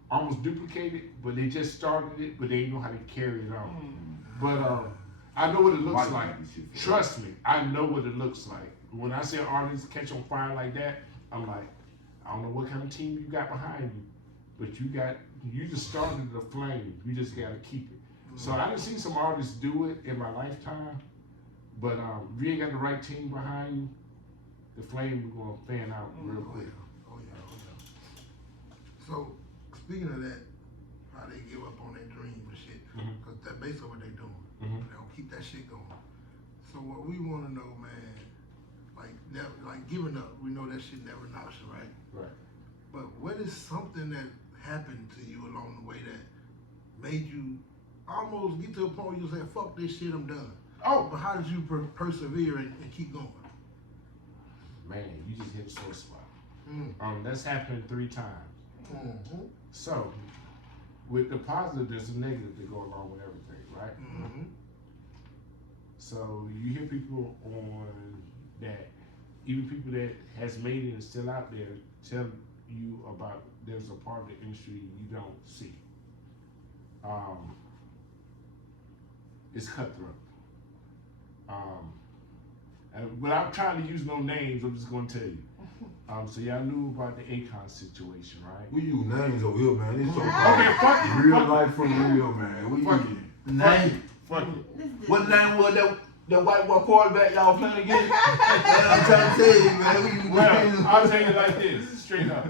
almost duplicate it, but they just started it, but they didn't know how to carry it on. But I know what it looks like. Trust me, I know what it looks like. When I see an artist catch on fire like that, I'm like, I don't know what kind of team you got behind you, but you just started the flame. You just gotta keep it. So I done seen some artists do it in my lifetime, but if you ain't got the right team behind you, the flame is gonna fan out real quick. Oh yeah. So speaking of that, how they give up on their dreams and shit, because that's basically what they doing. They don't keep that shit going. So what we want to know, man, like giving up, we know that shit never knocks you, right? Right. But what is something that happened to you along the way that made you almost get to a point where you say, fuck this shit, I'm done? Oh, But how did you persevere and keep going? man, you just hit a sore spot. Mm. That's happened 3 times. Mm-hmm. So, with the positive, there's a negative to go along with everything, right? Mm-hmm. So you hear people on that, even people that has made it and still out there, tell you about there's a part of the industry you don't see. It's cutthroat. And without trying to use no names, I'm just gonna tell you. So y'all knew about the Akon situation, right? We use names over here, man. It's so Okay, fuck it. real Fuck life from real, man. We Fuck use it. name. Fuck it. What name was that white boy quarterback y'all playing against? I'm trying to tell you, man. We use Well, names. I'll tell you like this, straight up.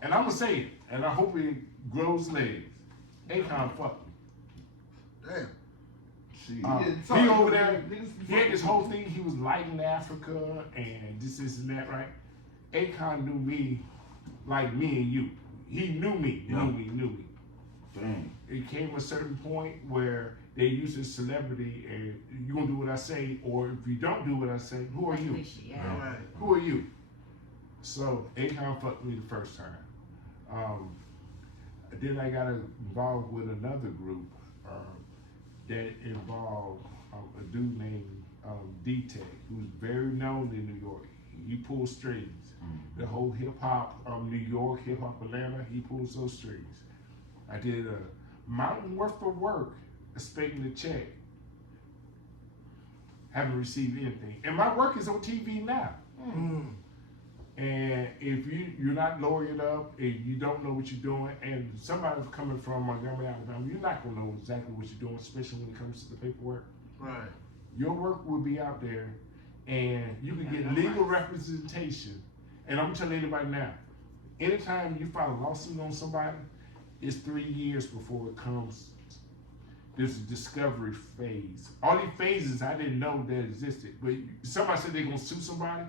And I'm gonna say it, and I hope it grows legs. Akon fucked me. Damn. He over there, he had this whole thing, he was lighting Africa and this and that, right? Akon knew me like me and you. He knew me, knew me. Dang. It came a certain point where they use his celebrity and you gonna do what I say, or if you don't do what I say, who are you? Yeah. Right. Who are you? So Akon fucked me the first time. Then I got involved with another group that involved a dude named D-Tech, who's very known in New York. He pulls strings. The whole hip hop New York, hip hop Atlanta, he pulls those strings. I did a mountain worth of work expecting a check. Haven't received anything. And my work is on TV now. Mm. And if you're not lawyered up and you don't know what you're doing, and somebody coming from Montgomery, Alabama, you're not gonna know exactly what you're doing, especially when it comes to the paperwork. Right. Your work will be out there, and you can get legal representation. And I'm telling anybody now, anytime you file a lawsuit on somebody, it's 3 years before it comes. There's a discovery phase. All these phases I didn't know that existed. But somebody said they're gonna sue somebody.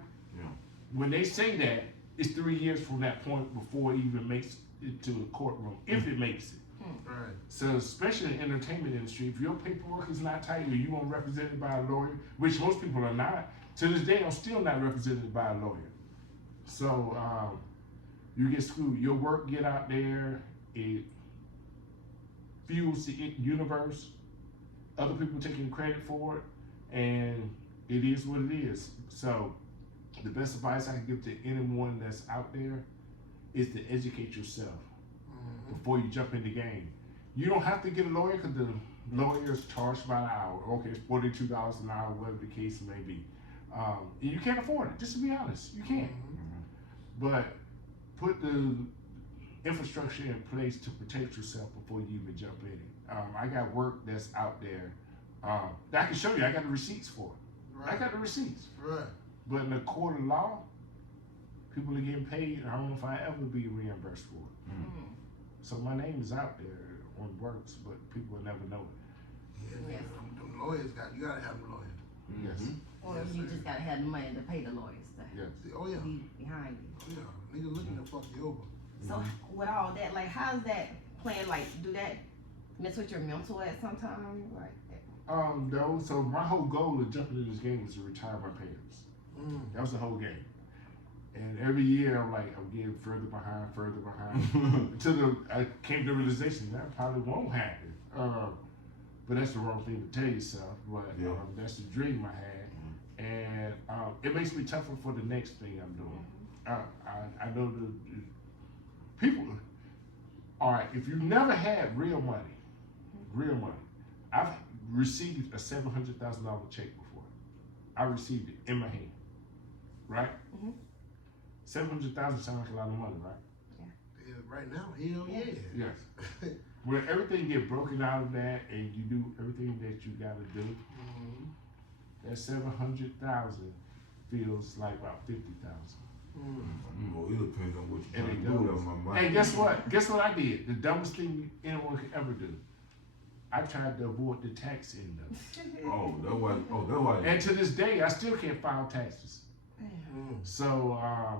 When they say that, it's 3 years from that point before it even makes it to the courtroom, if it makes it. Right. So especially in the entertainment industry, if your paperwork is not tight or you weren't represented by a lawyer, which most people are not, to this day I'm still not represented by a lawyer. So you get screwed. Your work get out there, it fuels the universe. Other people taking credit for it, and it is what it is. So the best advice I can give to anyone that's out there is to educate yourself before you jump in the game. You don't have to get a lawyer because the lawyer is charged by the hour. Okay, it's $42 an hour, whatever the case may be. And you can't afford it, just to be honest. You can't. But put the infrastructure in place to protect yourself before you even jump in it. I got work that's out there that I can show you. I got the receipts for it. Right. I got the receipts. Right. But in the court of law, people are getting paid. I don't know if I ever be reimbursed for it. So my name is out there on works, but people will never know it. Yeah, Yes. them lawyers you gotta have them lawyers. Yes. Or you just gotta have the money to pay the lawyers to Yes. Oh yeah. be behind you. Yeah. Niggas looking to fuck you over. So with all that, like, how's that playing? Like, do that mess with your mental at some time? Like, No, so my whole goal of jumping in this game was to retire my parents. That was the whole game. And every year I'm getting further behind. Until I came to the realization that probably won't happen. But that's the wrong thing to tell yourself. But that's the dream I had. And it makes me tougher for the next thing I'm doing. I know the people, all right, if you never had real money, I've received a $700,000 check before. I received it in my hand, right? $700,000 sounds like a lot of money, right? Yeah, right now, hell yeah. Yes. When everything get broken out of that and you do everything that you gotta do, that 700,000 feels like about 50,000. Well, it depends on what you're And trying it to do. does. That's my mind. Hey, guess what? Guess what I did? The dumbest thing anyone could ever do. I tried to avoid the tax end of it. Oh, that's why. And to this day, I still can't file taxes. So, I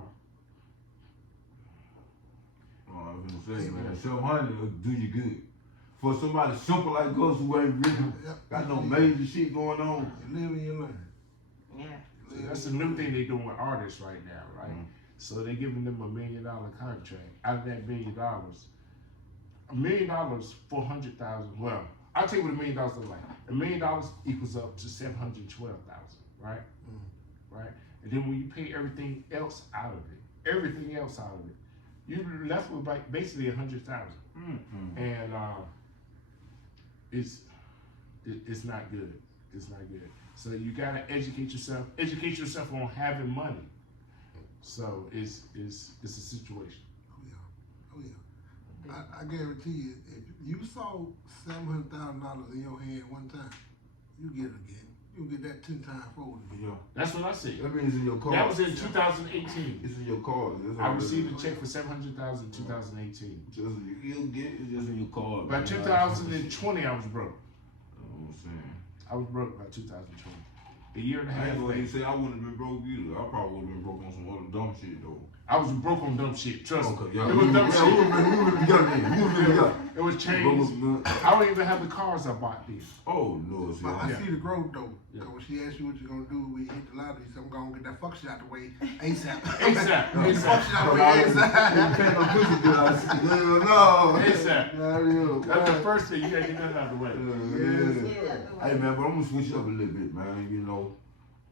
was gonna say, man, 700 will do you good. For somebody simple like us who ain't really got no major shit going on. You live and you learn. yeah. so that's a new thing they doing with artists right now, right? So they giving them $1 million contract. Out of that $1 million, $1 million, 400,000. Well, I'll tell you what $1 million look like. $1 million equals up to 712,000, right? Right. And then when you pay everything else out of it, you're left with basically 100,000. And it's not good. It's not good. So you gotta educate yourself on having money. So it's a situation. Oh yeah. I guarantee you, if you saw $700,000 in your hand one time, you get it again. You'll get that 10 times fold again. Yeah. That's what I said. That means in your car. That was in 2018. It's in your car. I received a check for $700,000 in 2018. You'll get it just in your car. By 2020, I was broke. I'm saying. I was broke by 2020. A year and a I half ain't gonna later. say I wouldn't have been broke either. I probably would have been broke on some other dumb shit though. I was broke on dumb shit. Trust me. Yeah, It was dumb shit. We would have together. It was chains. I don't even have the cars I bought then. Oh no, see, But I Yeah. see the growth though. Yeah. Cause when she asks you what you're gonna do when you hit the lottery, you say, I'm gonna get that fuck shit out the way ASAP. ASAP. Get the fuck shit out the way ASAP. ASAP. That's the first thing. You gotta get that out of the way. Hey man, but I'm gonna switch it up a little bit, man. You know,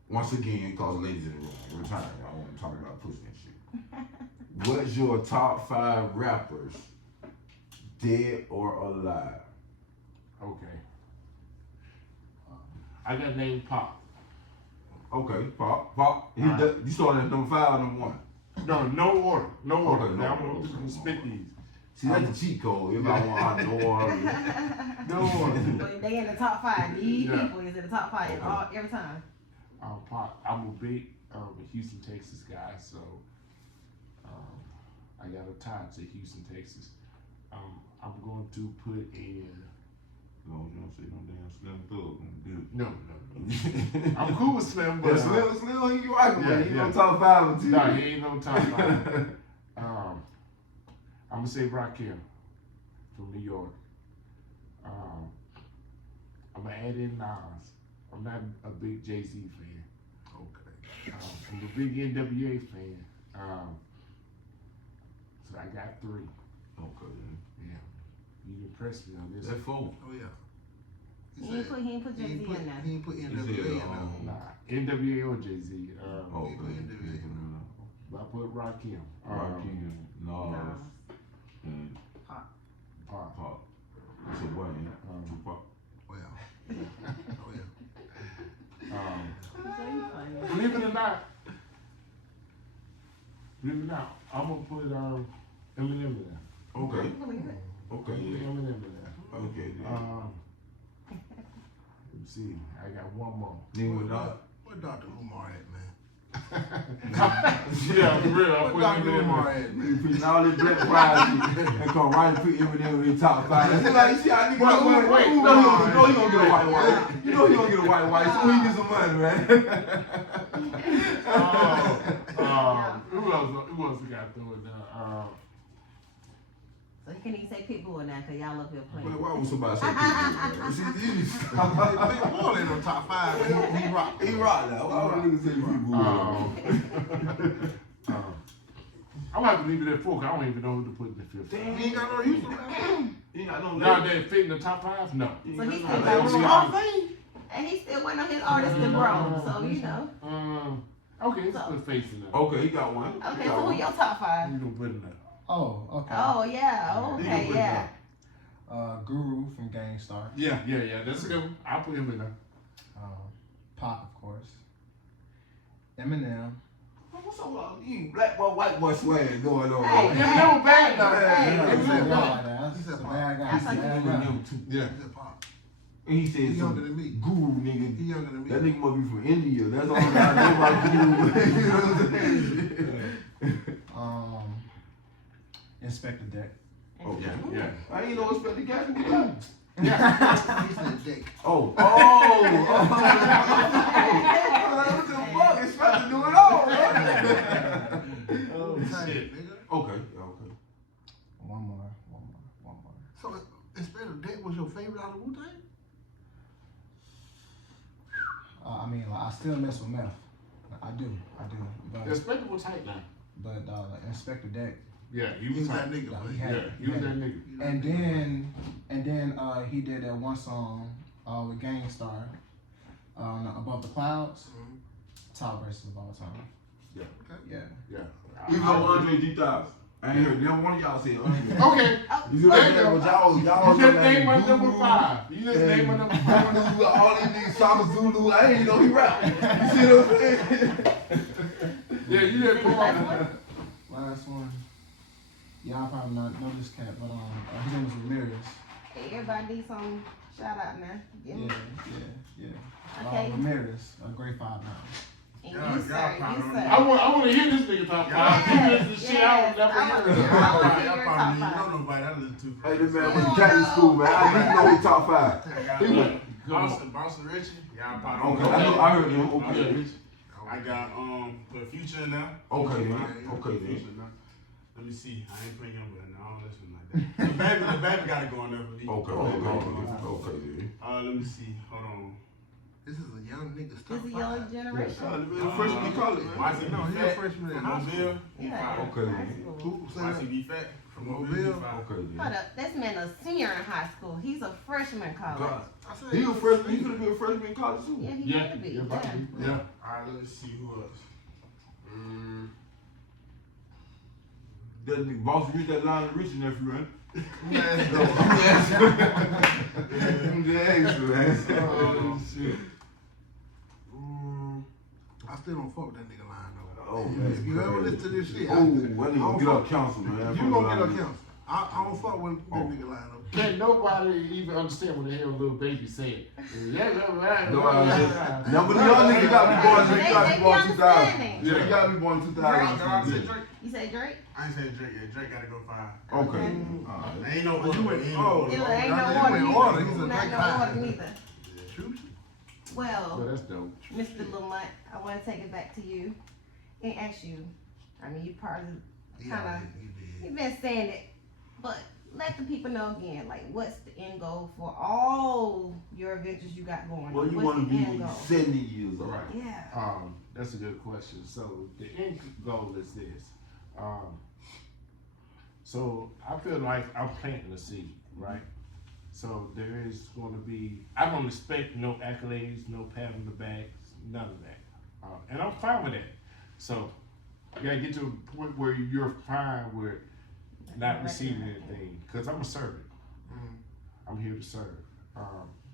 once again, cause ladies in the room, retiring. I want to talk about pussy and shit. What's your top 5 rappers, dead or alive? Okay. I got named Pop. Okay, Pop. You started at number 5 or number 1? No order. No order. Okay, no Now I'm order. gonna spit these. See, that's the cheat code. Everybody want to know order. No order. So they in the top 5. These Yeah. people is in the top 5 every time. Pop. I'm a big Houston, Texas guy, so I got a tie to Houston, Texas. I'm going to put in. No, you don't say no damn Slim Thug. No. I'm cool with Slim, but Slim ain't you right, man. He yeah. no top 5 or 2. no, he ain't no top 5. I'm gonna say Rakim. from New York. I'm gonna add in Nas. I'm not a big Jay-Z fan. Okay. I'm a big NWA fan. So I got 3. Okay, then. Yeah. You impressed me on this. That's 4. Oh yeah. He ain't put Jay-Z in there. He ain't put He NWA said, in there. Nah, NWA or Jay-Z. Oh, He put NWA in there. I put Rakim. Rakim, Nas, Nah. and Pop. It's a Wayne, Tupac. Well. Oh yeah. Believe it or not, I'm gonna put Eminem in there. Okay. Okay, Put yeah. Eminem in there. Okay, then. Let me see. I got one more. Name with Doc. Where Dr. Umar at, man? Yeah, for real. I Where put Dr. Eminem in Umar there. at, man? You putting all this black pride and come right and put Eminem in the top 5. It's like, see how nigga Wait, you know he gonna get a white. You know he gonna get a white, so he get some money, man. Who else we got through it now? So you can't even say Pitbull now, cause y'all up here playing. Man, why would somebody say Pitbull? Pitbull ain't no top 5. He rock. He rock now. Why would a nigga say Pitbull? I'm gonna have to leave it at 4 'cause I don't even know who to put in the 5th. He ain't got no use for that. He ain't got no Now leg. they fit in the top 5? No. So he still Ain't got got room no on leg. and he still waiting on his artist to grow. So you know. Okay, let's put Face in there. Okay, he got one. Okay, so who your top 5? You gonna put in there? Oh, okay. Oh yeah, okay, yeah. Guru from Gangstar. Yeah, that's a good one. I'll put him in there. Pop, of course. Eminem. What's up with you black boy, white boy swag going on? Hey, man? hey. Eminem bad though. Hey, That's Eminem a bad. That's a bad guy. That's That's a like- bad guy. Yeah. He said Pop. And he said He younger some than me. guru nigga. He younger than me. That nigga must be from India. That's all I know about guru. You know what I'm saying? Inspector Deck. Oh, Yeah. I ain't know Inspector Cat can do that. He said Jake. Oh. What the fuck? Inspector do it all, man. Oh Tight, shit. nigga. Okay. One more. So, Inspector Deck was your favorite out of Wu-Tang? I mean, like, I still mess with meth. I do. The Inspector was tight now. But Inspector Deck. Yeah, he He was was tight. that nigga, Yeah, man. he had Yeah, it. he was that nigga. And then he did that one song with Gangstar, Above the Clouds. Mhm. Top verses of all time. Yeah. Yeah. Yeah. Even though Andre 3000. I ain't heard never one of y'all say Andre. Okay. You see what I'm saying? But y'all You just named my Guru, number 5. You just named my number 5. Zulu, all these niggas Samba Zulu. I ain't even know he rap. You see what I'm saying? Yeah, you didn't put my Last one. Y'all probably not know this cat, but his name is Ramirez. Hey, everybody needs some shout out now. Give me. Yeah. Okay. Ramirez, grade 5 now. And Y'all- you sir, y'all you probably sir. I want to hear this nigga top 5. He Yes, listen to shit I would never yes. heard I of. wanna hear Y'all your probably top need to know 5. nobody. I listen to. Hey, this man went to Catholic school, man. I didn't know he top 5. He went. Boston Richie. Y'all Okay, probably I heard him. Okay. I got put Future in there. Okay, then. Put Future in there. Let me see. I ain't putting him, but no, I don't listen like that. The baby gotta go in there for me. Okay, then. Let me see. Hold on. This is a young nigga's This top is your 5. generation. Freshman in college, man. Marcy No, B. he's a Fat freshman in from high school. Mobile. Yeah. Okay. High school. Who said Marcy that? B. Fat from Mobile? Mobile. Okay, then. Hold up, this man a senior in high school. He's a freshman in college. God. I said He was freshman. He could have been a freshman in college too. Yeah, he Yeah, could be. yeah, about to Yeah. be. Yeah. Alright, let's see who else. That nigga boss reached that line of reaching nephew, right? Man, no. Oh shit. I still don't fuck with that nigga line though. Oh man. If you ever listen to this shit, Oh, I need to get up council, man. You gonna get up council. I don't fuck with that nigga line though. Can't nobody even understand what the hell little baby said. No, the young nigga got me born. They He got me be born 2000. understanding. Yeah, he got me born 2000. You say Drake? I ain't saying Drake yet. Drake gotta go 5. Okay. There ain't no Oh, you went, It ain't you no went order. order. He's a Not Drake no 5. order neither. Shoot. Well, Well, that's dope. Mr. Lamont, I want to take it back to you and ask you. I mean, you probably Yeah, kind of he did. you've been saying it, but let the people know again, like, what's the end goal for all your adventures you got going on? Well, you What's want to the be end when you're goal? 70 years old. Right. Yeah. That's a good question. So the end goal is this. So I feel like I'm planting a seed, right? So there is going to be, I don't expect no accolades, no pat on the back, none of that. And I'm fine with that. So you gotta get to a point where you're fine with not receiving anything, because I'm a servant. I'm here to serve.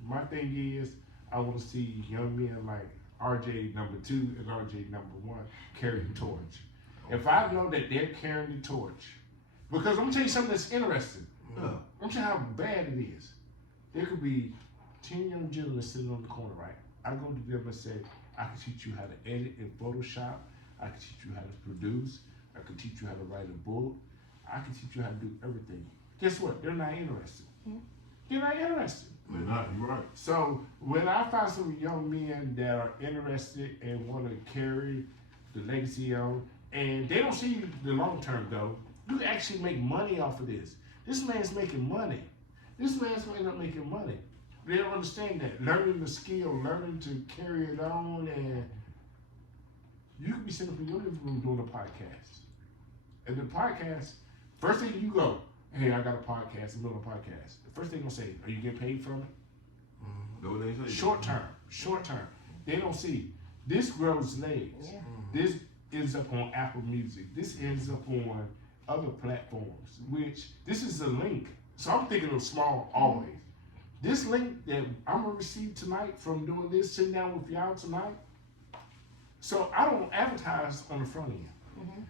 My thing is, I want to see young men like RJ number 2 and RJ number 1 carry the torch. If I know that they're carrying the torch, because I'm gonna tell you something that's interesting. I'm gonna tell you how bad it is. There could be 10 young gentlemen sitting on the corner, right? I go to them and say, I can teach you how to edit in Photoshop. I can teach you how to produce. I can teach you how to write a book. I can teach you how to do everything. Guess what? They're not interested. They're not interested. They're not, you're right. So when I find some young men that are interested and want to carry the legacy on, and they don't see the long term though, you can actually make money off of this. This man's making money. This man's going to end up making money. They don't understand that. Learning the skill, learning to carry it on, and you could be sitting up in your living room doing a podcast. And the podcast, first thing you go, hey, I got a podcast, I'm doing a podcast. The first thing they'll say, are you getting paid from it? Know what they say? Short term. They don't see. This grows legs. Yeah. This ends up on Apple Music. This ends up on other platforms, which this is a link. So I'm thinking of small always. This link that I'm gonna receive tonight from doing this, sitting down with y'all tonight. So I don't advertise on the front end.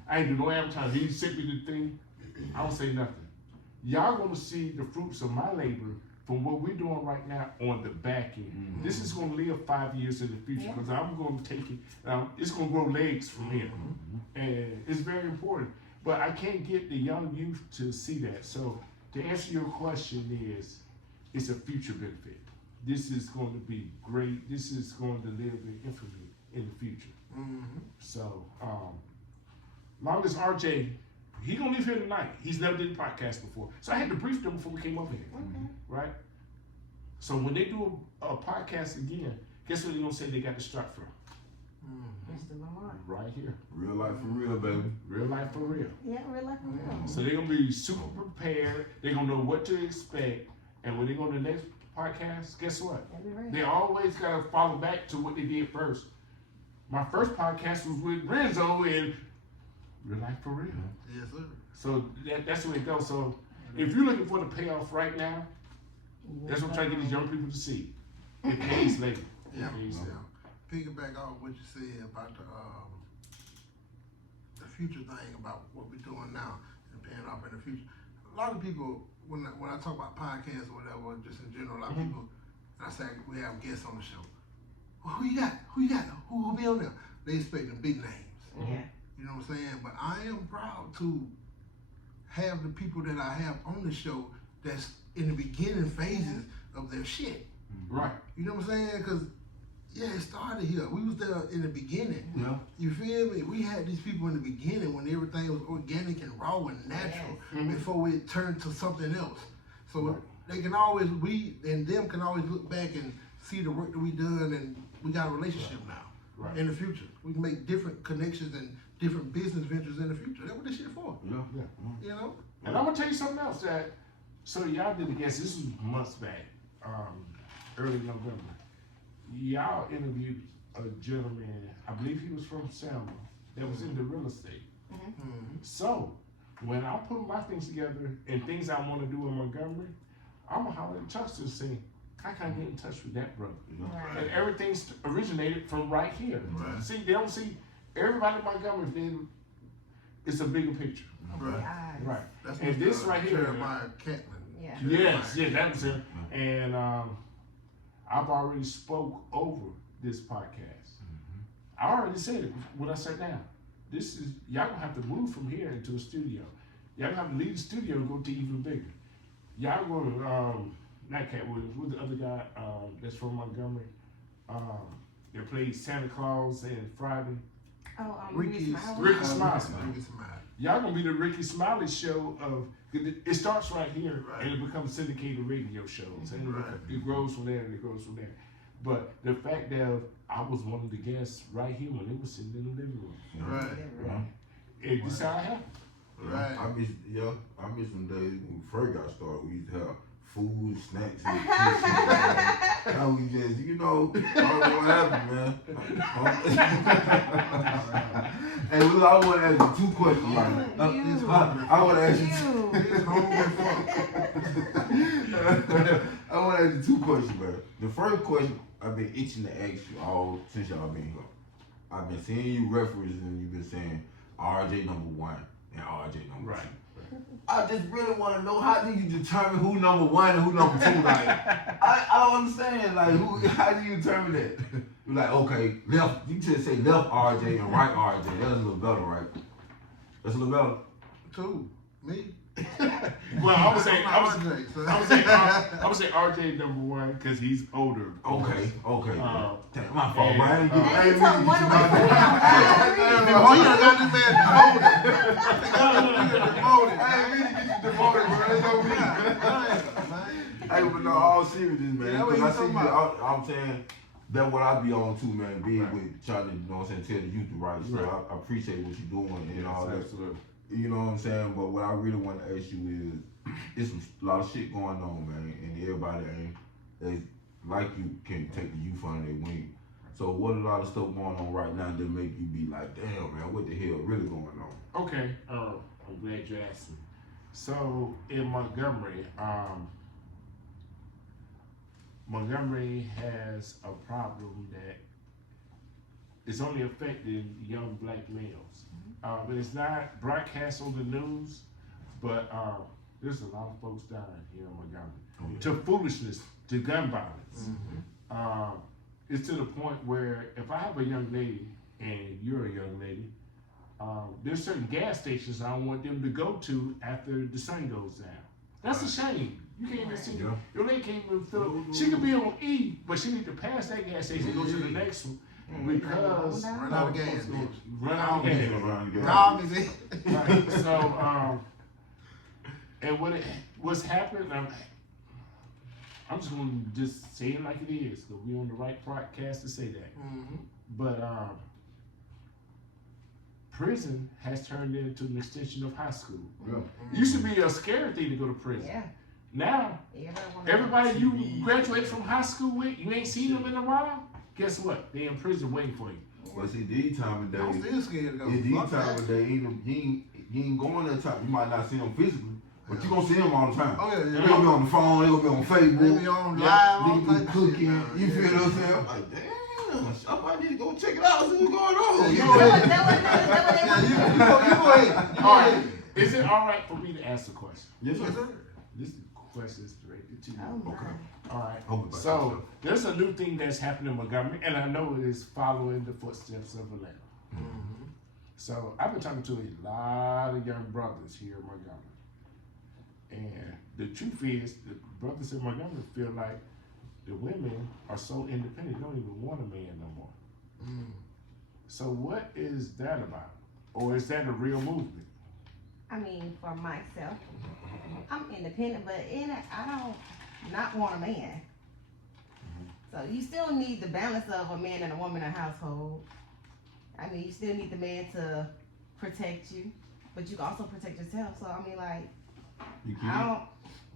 I ain't do no advertising. He sent me the thing. I don't say nothing. Y'all gonna see the fruits of my labor from what we're doing right now on the back end. This is gonna live 5 years in the future because I'm gonna take it. It's gonna grow legs from here, and it's very important. But I can't get the young youth to see that. So to answer your question is, it's a future benefit. This is going to be great. This is going to live in infamy in the future. So, long as RJ, he gonna leave here tonight. He's never did a podcast before. So I had to brief them before we came over here, right? So when they do a podcast again, guess what they're gonna say they got the strike from? Mr. Lamont. Right here. Real life for real, baby. Real life for real. Yeah, real life for real. So they're gonna be super prepared. They're gonna know what to expect. And when they go to the next podcast, guess what? They always gotta follow back to what they did first. My first podcast was with Renzo and Real Life for Real. Yes, sir. So that's where it goes. So if you're looking for the payoff right now, that's what I'm trying to get these young people to see. It pays later. Yeah. It pays later. Piggyback off what you said about the future thing about what we're doing now and paying off in the future. A lot of people, when I talk about podcasts or whatever, just in general, a lot of people, and I say we have guests on the show. Well, who you got? Who will be on there? They expecting big names. Yeah. You know what I'm saying? But I am proud to have the people that I have on the show that's in the beginning phases of their shit. Right. You know what I'm saying? Because, yeah, it started here. We was there in the beginning. Yeah. You feel me? We had these people in the beginning when everything was organic and raw and natural before we turned to something else. So they can always, we and them can always look back and see the work that we done, and we got a relationship now. Right. In the future. We can make different connections and different business ventures in the future. That's what this shit for. Yeah. You know? And I'm gonna tell you something else that, so y'all did a guess, this was months back, early November. Y'all interviewed a gentleman, I believe he was from Selma, that was into real estate. So, when I put my things together and things I wanna do in Montgomery, I'm gonna holler at Chuck and say, how can I get in touch with that brother? Right. And everything's originated from right here. Right. See, they don't see, everybody in Montgomery, it's a bigger picture. Right. Right. That's And this right here. Jeremiah Catlin. Yeah. Yes, that was him. And I've already spoke over this podcast. I already said it when I sat down. This is, y'all gonna have to move from here into a studio. Y'all gonna have to leave the studio and go to even bigger. Y'all gonna, not Cat Williams, who's the other guy that's from Montgomery? That played Santa Claus and Friday. Ricky Ricky Smiley. Ricky Smiley. Y'all gonna be the Ricky Smiley show of. It starts right here and it becomes syndicated radio shows, and it grows from there and it grows from there. But the fact that I was one of the guests right here when they was sitting in the living room. Right. It just how it happened. Right. I miss some days when we first got started. We used to have food, snacks, and now we just, I don't know what happened, man. Hey, look, I want to ask you 2 questions, right? I want to ask you. I want to ask you 2 questions, man. The first question I've been itching to ask you all since y'all been here. I've been seeing you reference and you've been saying RJ number 1 and RJ number 2. I just really want to know, how do you determine who number 1 and who number 2? Like, I don't understand. Like, how do you determine that? You're like, okay, left. You just say left RJ and right RJ. That's a little better, right? That's a little better. 2. Me. Well, I would say RJ number 1 because he's older. Okay. Damn, my fault, and, man. You took one away from him. Oh, you done got this man demoted. I ain't really get you demoted, bro. That's on me. Hey, but no, all seriousness, man. Yeah, what Because I you see talking you, I'm saying, that's what I be on too, man. Being with trying to, tell the youth the right stuff. I appreciate what you're doing and all that. Absolutely. You know what I'm saying? But what I really want to ask you is, there's a lot of shit going on, man, and everybody ain't like you can take the youth under their wing. So what a lot of stuff going on right now that make you be like, damn, man, what the hell really going on? Okay, I'm glad you asked me. So in Montgomery, Montgomery has a problem that is only affecting young black males. But it's not broadcast on the news, but there's a lot of folks dying here in Montgomery. To foolishness, to gun violence. It's to the point where if I have a young lady and you're a young lady, there's certain gas stations I want them to go to after the sun goes down. That's a shame. You can't even see your lady can't even fill up. She could be on E, but she need to pass that gas station and go to the next one. Because run out of gas, bitch. Run out of gas. Dog is it. Right. So, and what's happened, I'm just gonna just say it like it is, because we on the right podcast to say that. But prison has turned into an extension of high school. It used to be a scary thing to go to prison. Yeah. Now, everybody you graduate from high school with, you ain't seen them in a while. Guess what? They in prison waiting for you. But see, these time of day, I'm still scared to go. these time of day, you ain't going that time. You might not see them physically, but you gonna see them all the time. Oh yeah, They gonna be on the phone, they gonna be on Facebook, They be on live, all they be type of cooking. shit now. You feel what I'm saying? I'm like, damn, I might need to go check it out, see what's going on. You That go ahead. was You go ahead. All right. Is it all right for me to ask a question? Yes, sir. This question is directed to you. Okay. All right. Hope about So yourself. there's a new thing that's happening in Montgomery, and I know it is following the footsteps of Atlanta. So I've been talking to a lot of young brothers here in Montgomery, and the truth is, the brothers in Montgomery feel like the women are so independent, they don't even want a man no more. So what is that about, or is that a real movement? I mean, for myself, I'm independent, but I don't not want a man. So you still need the balance of a man and a woman in a household. I mean, you still need the man to protect you, but you can also protect yourself. So I mean, like, You I can. don't.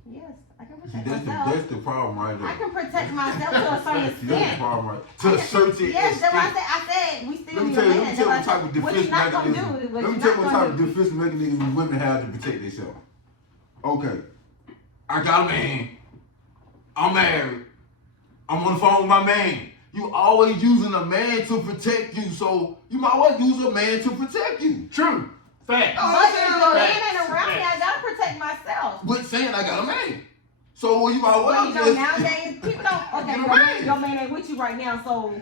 Yes, I can See, protect that's myself. the problem right there. I can protect myself to a certain That's the extent. problem right To a certain Yes, that's why extent. I said we still Let me need tell a you, man. let me tell you what type of What defense you're not gonna mechanism. do is what Let me you're tell you not what type gonna of do. defense mechanism women have to protect themselves. Okay, I got a man. I'm married. I'm on the phone with my man. You always using a man to protect you, so you might well use a man to protect you. True. Fact. But if the man Facts. ain't around me, I gotta protect myself. But saying I got a man. So you might well Well, you know, just... nowadays people don't. Okay, your man ain't with you right now, so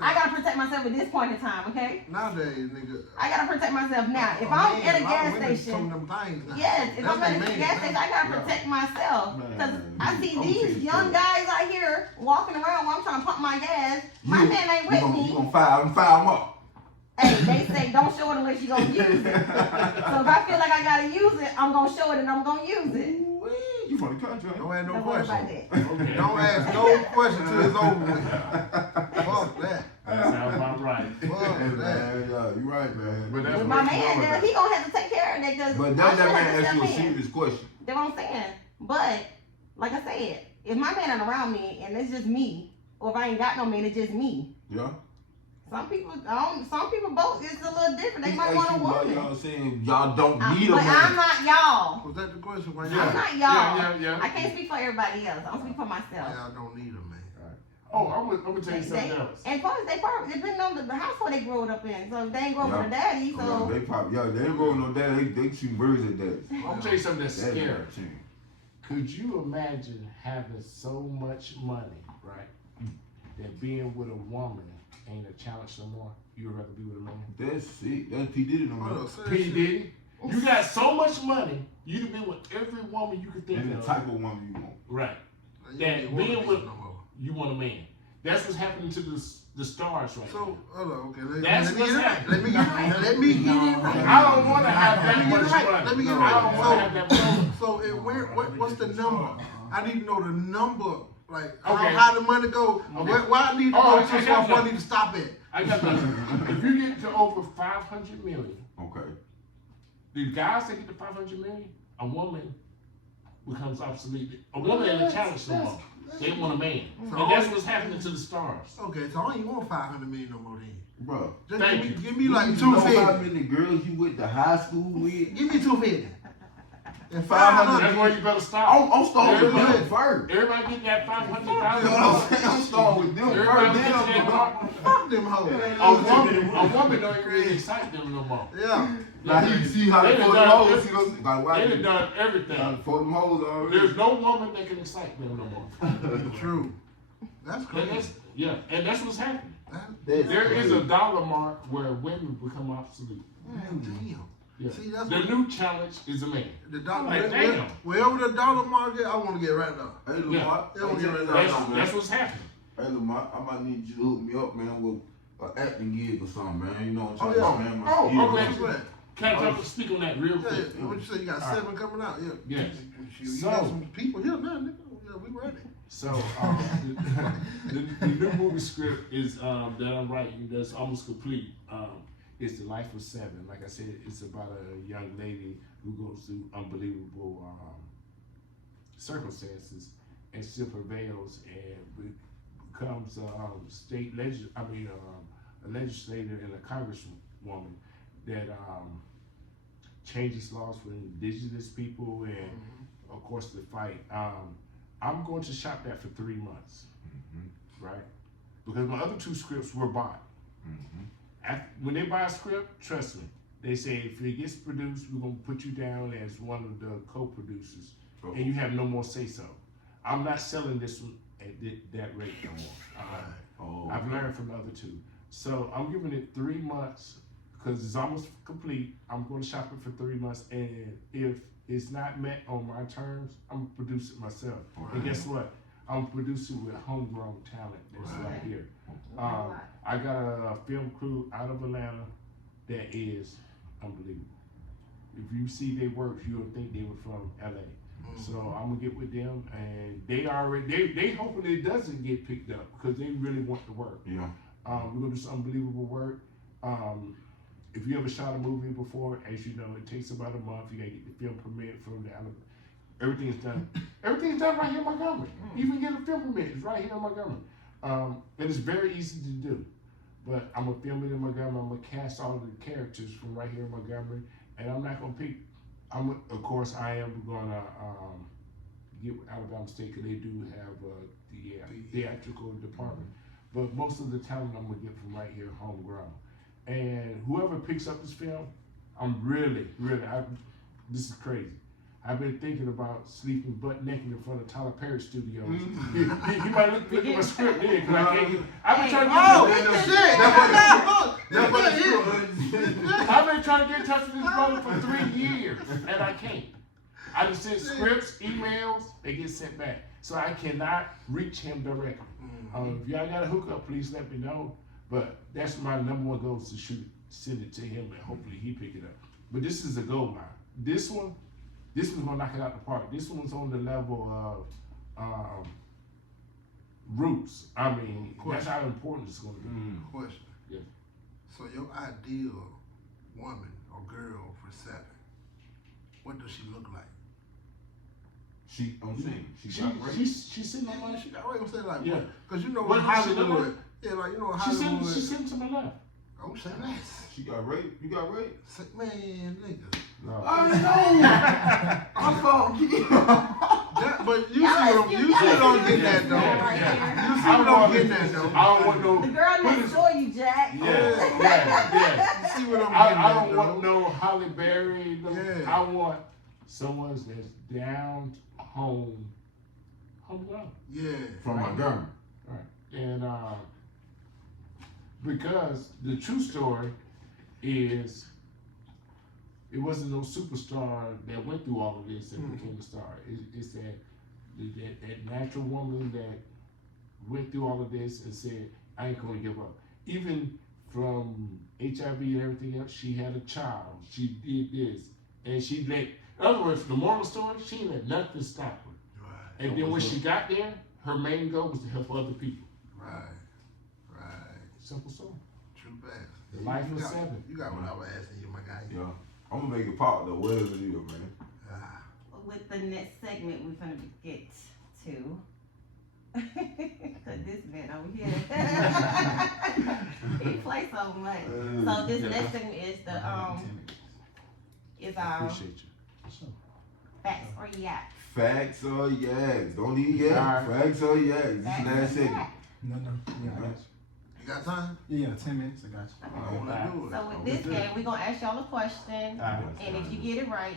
I gotta protect myself at this point in time. Okay, Nowadays, nigga. I gotta protect myself now. If I'm at a gas station, Them things now. yes, if That's I'm at their a man, gas station, I gotta Yeah. protect myself because Man, I see I'm these telling you young straight. guys out here walking around while I'm trying to pump my gas. My man ain't with me. You gonna fire him up. Hey, they say don't show it unless you gonna use it. So if I feel like I gotta use it, I'm gonna show it and I'm gonna use it. Ooh, you from the country, Don't ask no Don't worry about questions. that. Okay. Don't ask no questions till it's over with. Fuck that. That sounds about right. Fuck Hey, that. man, yeah, you right, man. But that's If what my you man want. does, he gonna have to take care of that because But I that should man have to asked you a step in. serious question. That's what I'm saying. But like I said, if my man ain't around me and it's just me, or if I ain't got no man, it's just me. Yeah. Some people both it's a little different. They He might asked want a you about woman. y'all saying y'all don't need a But I'm man. not y'all. Was that the question? Why I'm y'all, not y'all. Yeah. I can't speak for everybody else. I'm speaking for myself. y'all don't need a man? Oh, I'm gonna tell you something else. And plus, they probably depending on the household they grew up in. So if they ain't grow up with a daddy, Yeah, so they probably, they ain't rolling no that. They shoot birds at that. I'm gonna tell you something that's That scary. ain't changed. Could you imagine having so much money, right, that being with a woman ain't a challenge no more? You would rather be with a man? That's it. That's P Diddy no Hold more. up, say P. that shit. Diddy, you got so much money, you'd have been with every woman you could think And the of. type of woman you want. Right. You That don't need being one with- of these no more. You want a man. That's what's happening to the stars right So, now. hold on, okay. That's Let me what's get it right. happening. Let me get it right. I don't want to have that Let me get much it right. money. Let me get it I right. don't want to have that money. So what's the number? I need to know the number. Like Okay. how the money go. Okay. Where I need to Oh, go I to got so I that. need to stop at. I got nothing. If you get to over 500 million, Okay. the guys that get to 500 million, a woman becomes obsolete. A woman ain't a challenge no more. They want a man. And that's what's happening to the stars. Okay, so I don't even want 500 million no more then. Bro. Just Thank give me like You know how 250. many girls you went to high school with? Give me 250. And 500. That's where you better stop. I'm starting with Everybody- them first. Everybody get that You know what I'm $500,000. saying? I'm starting with them Everybody first. get Then I'm that going. car. Fuck them hoes. A woman don't even really excite them no more. Yeah. Now you see how They they done fold them done hoes. See those? Got They white done people. done everything. Fold them hoes already. There's no woman that can excite them no more. True. That's And crazy. and that's what's happening. That's There is crazy. a dollar mark where women become obsolete. Damn. Yeah. See, that's The what new challenge is a man. the dollar. Like, damn. Wherever the dollar market, I want to get right now. Hey, Lamont. Yeah. Hey, check this That's, out, man. that's what's happening. Hey, Lamont, I might need you to hook me up, man, with an acting gig or something, man. You know what Oh, I'm yeah. talking about, man. Oh, My okay. skills. What's that? Can I speak on that real Yeah, quick? what you say? You got All right. 7 coming out? Yeah. Yes. You So- got some people here now, nigga. Yeah, we ready. So the new movie script is that I'm writing that's almost complete. It's The Life of 7. Like I said, it's about a young lady who goes through unbelievable circumstances and still prevails and becomes a legislator and a congresswoman that changes laws for indigenous people and of course the fight. I'm going to shop that for 3 months, right? Because my other 2 scripts were bought. When they buy a script, trust me, they say if it gets produced, we're gonna put you down as one of the co-producers, and you have no more say so. I'm not selling this one at that rate no more. I've learned from the other 2, so I'm giving it 3 months because it's almost complete. I'm going to shop it for 3 months, and if it's not met on my terms, I'm gonna produce it myself. And guess what? I'm producing with homegrown talent that's right here. I got a film crew out of Atlanta that is unbelievable. If you see their work, you'll think they were from LA. So I'm gonna get with them, and they hoping it doesn't get picked up because they really want the work. Yeah. We're gonna do some unbelievable work. If you ever shot a movie before, as you know, it takes about a month. You gotta get the film permit from the everything's done. Everything's done right here in Montgomery. Even get a film permit, it's right here in Montgomery. And it's very easy to do. But I'm gonna film it in Montgomery. I'm gonna cast all of the characters from right here in Montgomery, and I'm not gonna pick. Of course, I am gonna get with Alabama State because they do have the theatrical department. But most of the talent I'm gonna get from right here, homegrown. And whoever picks up this film, I'm really, this is crazy. I've been thinking about sleeping butt naked in front of Tyler Perry Studios. He might look at my script there because I can't get. I've been trying to get in touch with this brother for 3 years, and I can't. I just send scripts, emails, they get sent back. So I cannot reach him directly. If y'all got a hookup, please let me know. But that's my number one goal is to send it to him and hopefully he pick it up. But this is a gold mine. This one's gonna knock it out the park. This one's on the level of roots. I mean, that's how important it's gonna be. Question. Yeah. So your ideal woman or girl for 7, what does she look like? I'm saying, She's sitting on my She got right. I'm saying like, Yeah. because you know What in does she look Hollywood, yeah, like you know in Hollywood. She's sitting to my left. Oh, say less. she got raped. You got raped? Man, nigga. No. I know. I'm sorry. But you see what I'm getting at though. Yeah. You see what I'm getting at though. I don't want no. The girl next door, you Jack. Yeah. You see what I'm getting at I don't though. want no Holly Berry. No, Yeah. I want someone that's down home ground. Yeah. From Montgomery. Right. And because the true story is it wasn't no superstar that went through all of this and became a star. It's that natural woman that went through all of this and said, I ain't gonna give up. Even from HIV and everything else, she had a child. She did this. And she let, in other words, the moral story, she didn't let nothing stop her. Right. And then when she got there, her main goal was to help other people. Right. Simple story. True facts. The life You of got- 7. You got what I was asking you, my guy. Yeah. I'm gonna make it pop though, whatever it is, man. With the next segment, we're gonna get to. Cause this man over here, he plays so much. So this next segment is the is our Appreciate you. facts or yaks. Facts or yaks? Don't need yaks. Alright. Facts or yaks? This is Facts last or segment. yaks. No. Yeah, I got you. You got time? Yeah, 10 minutes. I got you. I want to do it. So with this game, we're gonna ask y'all a question, Alright. and if you get it right,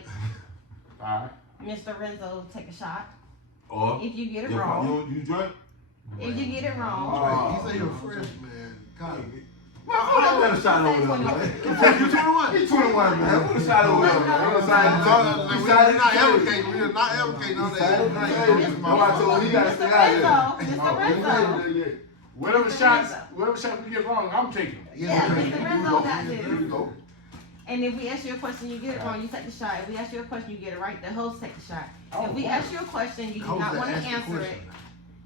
Alright. Mr. Renzo take a shot. Or If you get it your wrong, you drink? if you get it wrong, Right. He said you're a freshman. College. I got a shot over there, man. You 21? He's 21, man. Put a shot over there, man. Put a shot We're not advocating. We're not advocating on that. Nobody told him he gotta stay out Mr. there. Renzo, Mr. Renzo. Whatever shots we get wrong, I'm taking. Yeah, Mr. Renzo got Here we this. go. And if we ask you a question, you get it wrong, you take the shot. If we ask you a question, you get it right, the host take the shot. If we ask you a question, you do not want to answer it.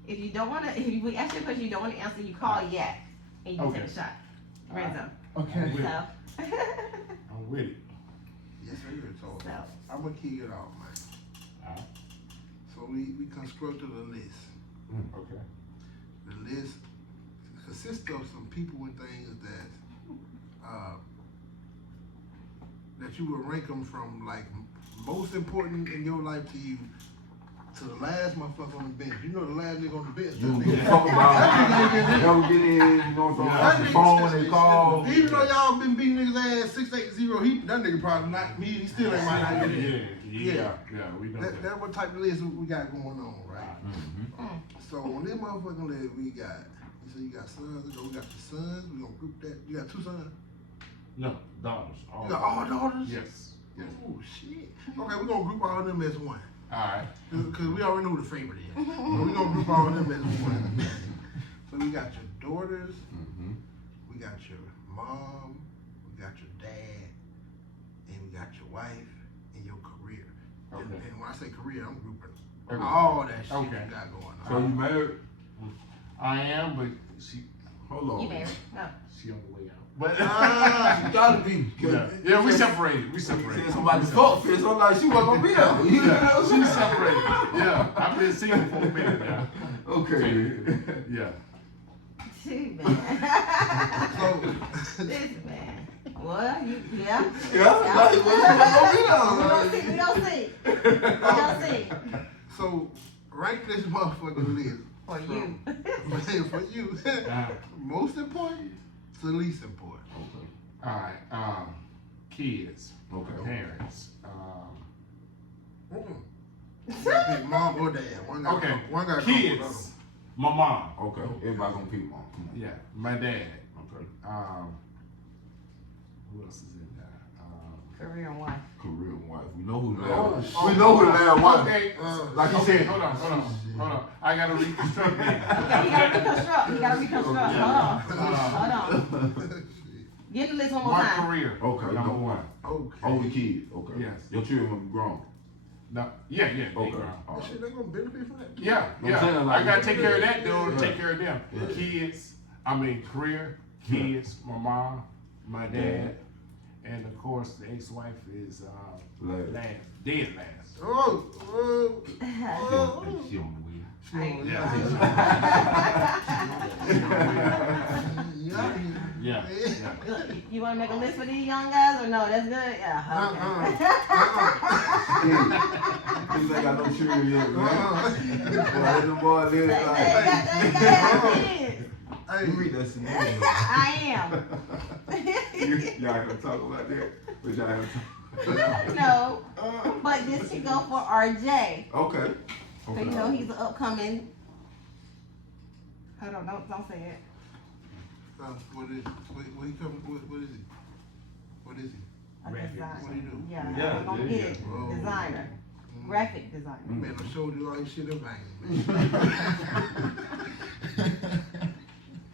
If you don't want to, if we ask you a question, you don't want to answer, you call yak and you take a shot. Renzo. Okay. So, I'm with it. Yes, sir. So so, I'm gonna kick it off, man. Alright. So we constructed a list. Okay. The list consists of some people and things that you would rank them from like most important in your life to you to the last motherfucker on the bench. You know the last nigga on the bench. You that get nigga- talk about it. Never get in, you know, so That the nigga- phone and call. Even though y'all been beating niggas ass 6-8-0, that nigga probably not me. He still ain't might not get in. Yeah, we know that. That's what type of list we got going on, right? Mm-hmm. So on this motherfucking list, we got. You say you got sons. We got the sons. We gonna group that. You got 2 sons. No, daughters. You got all daughters. Yes. Yes. Oh shit. Okay, we gonna group all of them as one. Alright. Cause we already know who the favorite is. So we gonna group all of them as one. So we got your daughters. Mm-hmm. We got your mom. We got your dad. And we got your wife and your career. Okay. And when I say career, I'm grouping Okay. all that shit Okay. you got going on. So you married? I am, but she Hold on. you married? No. on the way out. But You gotta be. yeah, we separated. We separated. Said somebody fuck fist. I'm like, she wasn't gonna be there. You know? She separated. Yeah, I've been single for a minute now. Okay. Yeah. Too bad. So This man. Well, yeah. Yeah, like, she wasn't gonna be there. We don't see. We don't see. so rank this motherfucking list. For you. For you. Most important to least important. Alright, kids, Okay. parents, You gotta pick mom or dad. One got okay, one got kids, my mom, Okay. Everybody gonna pick one. Come on. yeah, my dad, Okay. who else is in there? Career and wife. Career and wife. We know who the Oh, last. shit. We know who the last wife. Okay, Like you okay, said. hold on. I gotta reconstruct it. Okay, he gotta reconstruct. He gotta reconstruct. Hold on. Get the list one more My time. career. Okay, Number one. Okay. Only kids. Okay. Yes. Your children will be grown. No. Yeah. They Okay. grown. That shit, they gonna benefit from that. Yeah. I'm saying, like, I gotta take care of that though. Yeah. Take care of them. Yeah. Kids. Career. Kids. My mom. My dad. And of course, the ex-wife is Last. dead last. Oh, She on the wheel. Yeah. You want to make a list for these young guys or no? That's good. Yeah. Things ain't got no children yet, man. Boy, the boy They live got have kids. You read that scenario. I am. Y'all gonna talk about that? But y'all have to. No, but this should go for RJ. Okay. So you know he's an upcoming. Hold on, don't say it. what is? What he coming? What is he? What is he? A designer. What do you do? Yeah, I'm gonna get it. Oh. Designer, graphic designer. Man, I showed you all your shit in vain, man.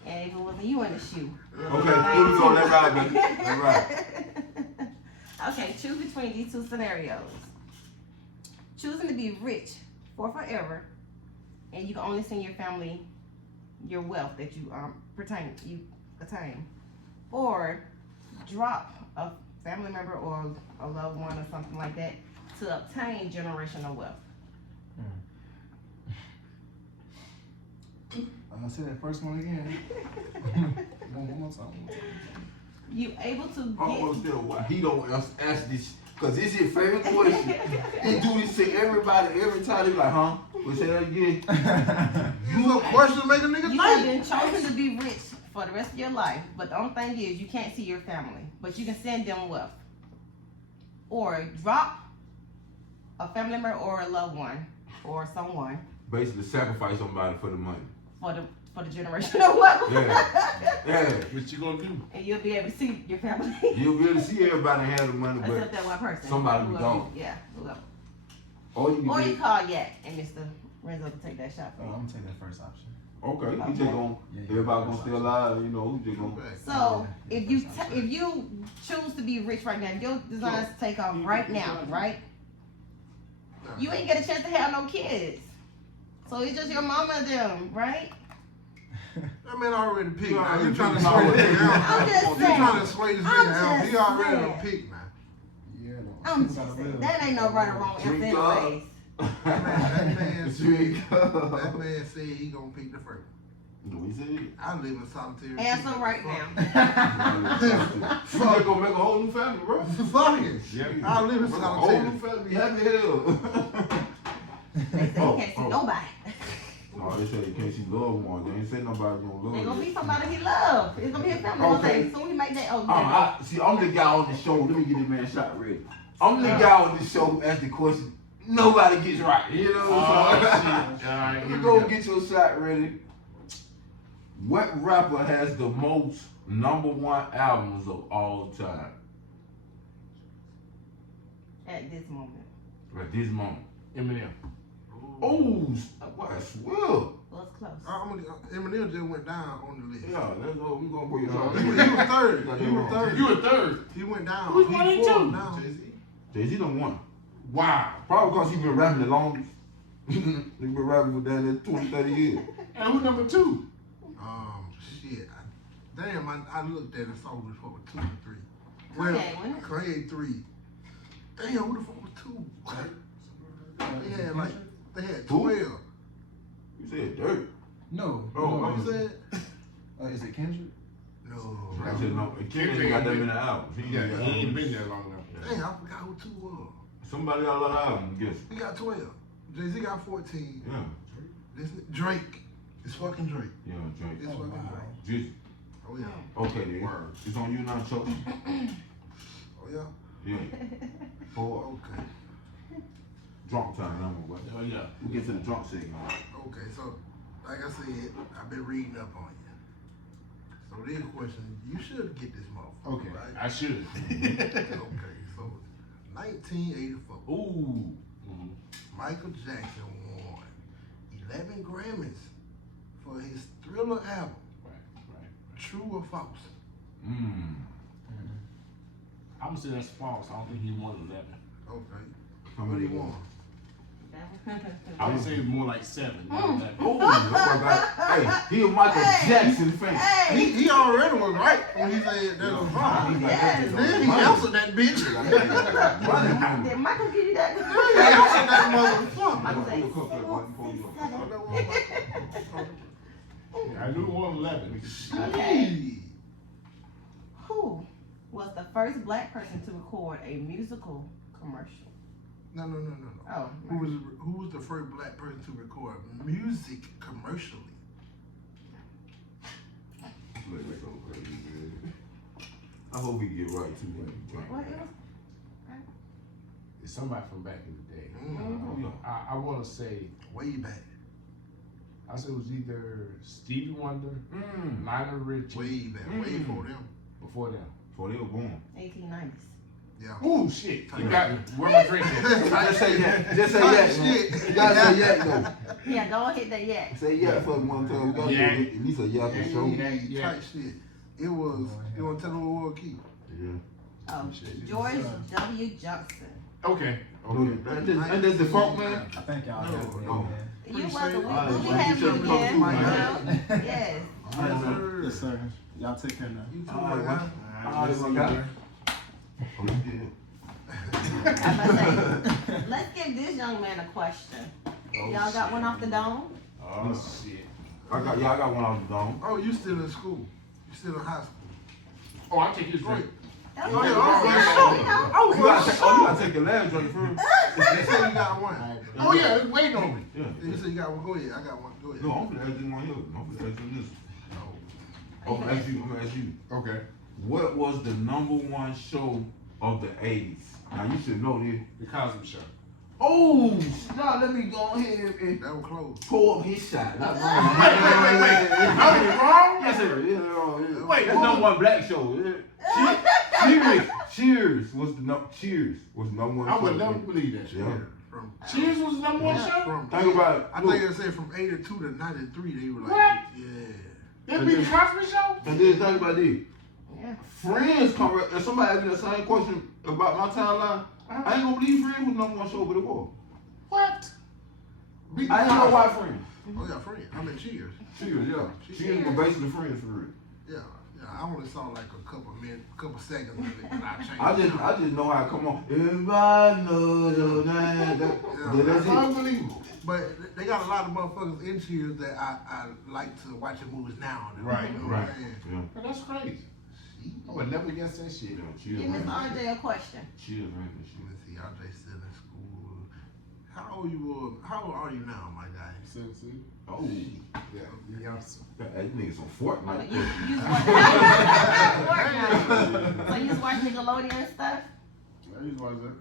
And if it wasn't you in the shoe. Okay, here we go. Let's ride, baby. Let's ride. Okay, choose between these two scenarios. Choosing to be rich for forever, and you can only send your family your wealth that you attain, or drop a family member or a loved one or something like that to obtain generational wealth. I'll say that first one again. one more time. You able to I don't get understand why he don't ask this, because this is his favorite question. He do this to everybody every time. He like, huh? We say that again. You a question make a nigga you have think. been chosen to be rich for the rest of your life, but the only thing is you can't see your family, but you can send them wealth. Or drop a family member or a loved one or someone Basically sacrifice somebody for the money. for the generational wealth. Yeah. What you gonna do? And you'll be able to see your family. You'll be able to see everybody have the money, Except but that one person. somebody be Whoever gone. Yeah, whoever. or you Or can you call Yak and Mr. Renzo can take that shot for I'm you. gonna take that first option. okay, you just gonna Yeah, everybody gonna stay alive, you know, you just gonna So if you choose to be rich right now, if your designs take off right now, right? You ain't get a chance to have no kids. So it's just your mama and them, right? That man already picked. You Now. already You trying to picked. sway this nigga out. I'm just You saying. trying to sway this I'm nigga out. He just already saying. done picked now. Yeah, I'm just saying, that ain't no right or wrong answer Drink up. anyways. That man Drink said, up. that man said he gonna pick the first. No, he said it. I live in solitary. Answer right now. You just gonna make a whole new family, bro. Fuck it. Yeah. I live in Make a whole solitary. new family, happy hell. They said he can't see nobody. No, they say you can't see love more. They ain't say nobody gonna love It's you. gonna be somebody he love. It's gonna be a family. Okay. Okay. Soon he make that. Oh, yeah. See, I'm the guy on the show. Let me get this man shot ready. I'm the guy on the show who asked the question nobody gets right. You know what I'm saying? All right, here You we go go. get your shot ready. What rapper has the most #1 albums of all time At this moment. at this moment? Eminem. Oh, what a swell. Well, it's close. Eminem just went down on the list. Yeah, that's what we gonna put you He was third. He was third. You were third. He went down. Who's He 1 and fourth 2? now. Jay-Z done won. Wow. Probably because he been rapping the longest. He been rapping for down there 20, 30 years. And who number 2? Shit. Damn, I looked at it, saw who the fuck was 2 and 3. Well, Kanye, wasn't it? Kanye 3. Damn, who the fuck was 2? They had 12. You said dirt. No. Oh, What I'm you said? Is it Kendrick? No. I said no. Kendrick ain't got that many albums. He Yeah, ain't got he ain't that been there long enough. Damn, I forgot who 2 was. Somebody got a lot of albums, I guess. He got 12. Jay-Z got 14. Yeah. This Drake. It's fucking Drake. Yeah, Drake. It's fucking wow. Drake. Just, Oh yeah. okay, then. Word. It's on you now, Chuck. Oh yeah. Yeah. Four. Okay. Drunk time, number what? Oh, yeah. We'll get to the drunk segment. Okay, so like I said, I've been reading up on you. So this question, you should get this motherfucker. Okay. Right? I should. Okay, so 1984, Ooh. Michael Jackson won 11 Grammys for his Thriller album. Right. True or false? Mm. I'm gonna say that's false. I don't think he won 11. Okay. How What many he won? I would say more like 7. not 11. Oh, hey, he a Michael Jackson fan. Hey, He already was right when he said that was wrong. yes. Then he answered that bitch. Did Michael give you that? He answered that motherfucker. Michael say, Yeah, I knew he won 11. Gee. who was the first black person to record a musical commercial? No. Oh, Who was the first black person to record music commercially? I hope he get right too. what it was? It's somebody from back in the day. Mm. I want to say, Way back. I said it was either Stevie Wonder, Lionel Richie, Way back. Way before them. before them. Before they were born. 1890s. Yeah. Oh shit! You got where my drink is. Just say that. Just say Tight that. shit. You gotta say that though. Yeah, don't hit that yet. Say yeah for one time. We gotta Yeah. do at least a yeah for sure. Yeah. Tight shit. It was, you want to tell them what it was, Keith? Yeah. Oh, George W. Johnson. Okay. And that's the funk man. I think y'all No, have no. You Appreciate welcome. it. We have you again. Yes. Yes, sir. Y'all take care now. You too, All right, my guy. my guy. Oh, yeah. I'm gonna say, let's give this young man a question. Y'all got one off the dome? Oh shit. I got one off the dome. Oh, you still in school. You still in high school. Oh, I take his drink. Oh, yeah, yeah, You gotta take the last drink first. You said you got one. Oh yeah, wait on me. Yeah. You said you got one. Go ahead. I got one. Go ahead. No, I'm gonna ask you one here. I'm gonna ask you this. I'm gonna ask you. Okay. What was the #1 show of the 80s? Now you should know this. The Cosby Show. Oh, now let me go ahead and That was close. pull up his shot. Not Wait. I was wrong. Yes, sir. Yeah. Wait, That's #1 black show. Yeah. Cheers was the #1 I show. would never believe that shit. Yeah. From, Cheers was the #1 show? from Think about it. I Look. think it said from 82 to 93. They were like, What? yeah. That be the Cosby Show? And then think about this. Yeah. Friends come right, if somebody asked me the same question about my timeline, I ain't gonna believe Friends was #1 show, but it was. What? I ain't know why Friends. Oh, yeah, friend. I mean, cheers. Cheers, yeah. Cheers were basically Friends for real. Yeah. I only saw like a couple seconds of it, and I changed. I just know how it come on. Everybody knows your name. That's That's it. unbelievable. But they got a lot of motherfuckers in Cheers that I like to watch the movies now. Right, You know right. what I'm saying? Yeah. But that's crazy. I would never guess that shit. Cheers, Give Miss man. RJ a question. Cheers, man. Let me see, RJ still in school. How old are you now, my guy? 17. Oh, Yeah. that nigga's on Fortnite. You so you just watch Nickelodeon and stuff? I used to watch that.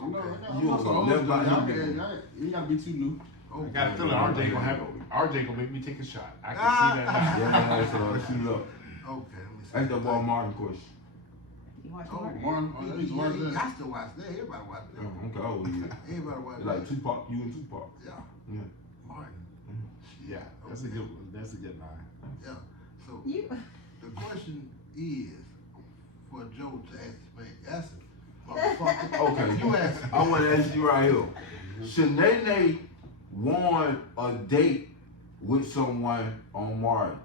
I'm not- You I'm don't old never school. buy Y'all nothing. you gotta be too new. Oh, I got a feeling RJ gonna make me take a shot. I can see that now. Yeah, so shoot up. Okay, let me see. Ask that boy Martin question. You watch Oh, Martin? One, I used to watch You that. got to watch that. Everybody watch that. Okay, how old are you? Everybody watch Like that. Tupac, you and Tupac. Yeah. Yeah. Martin. Yeah, that's a good one. That's a good line. Yeah. So You the question is for Joe to ask man. Ask him. Motherfucker. Okay, You ask him. I want to ask you right here. Should Nene want a date with someone on Martin?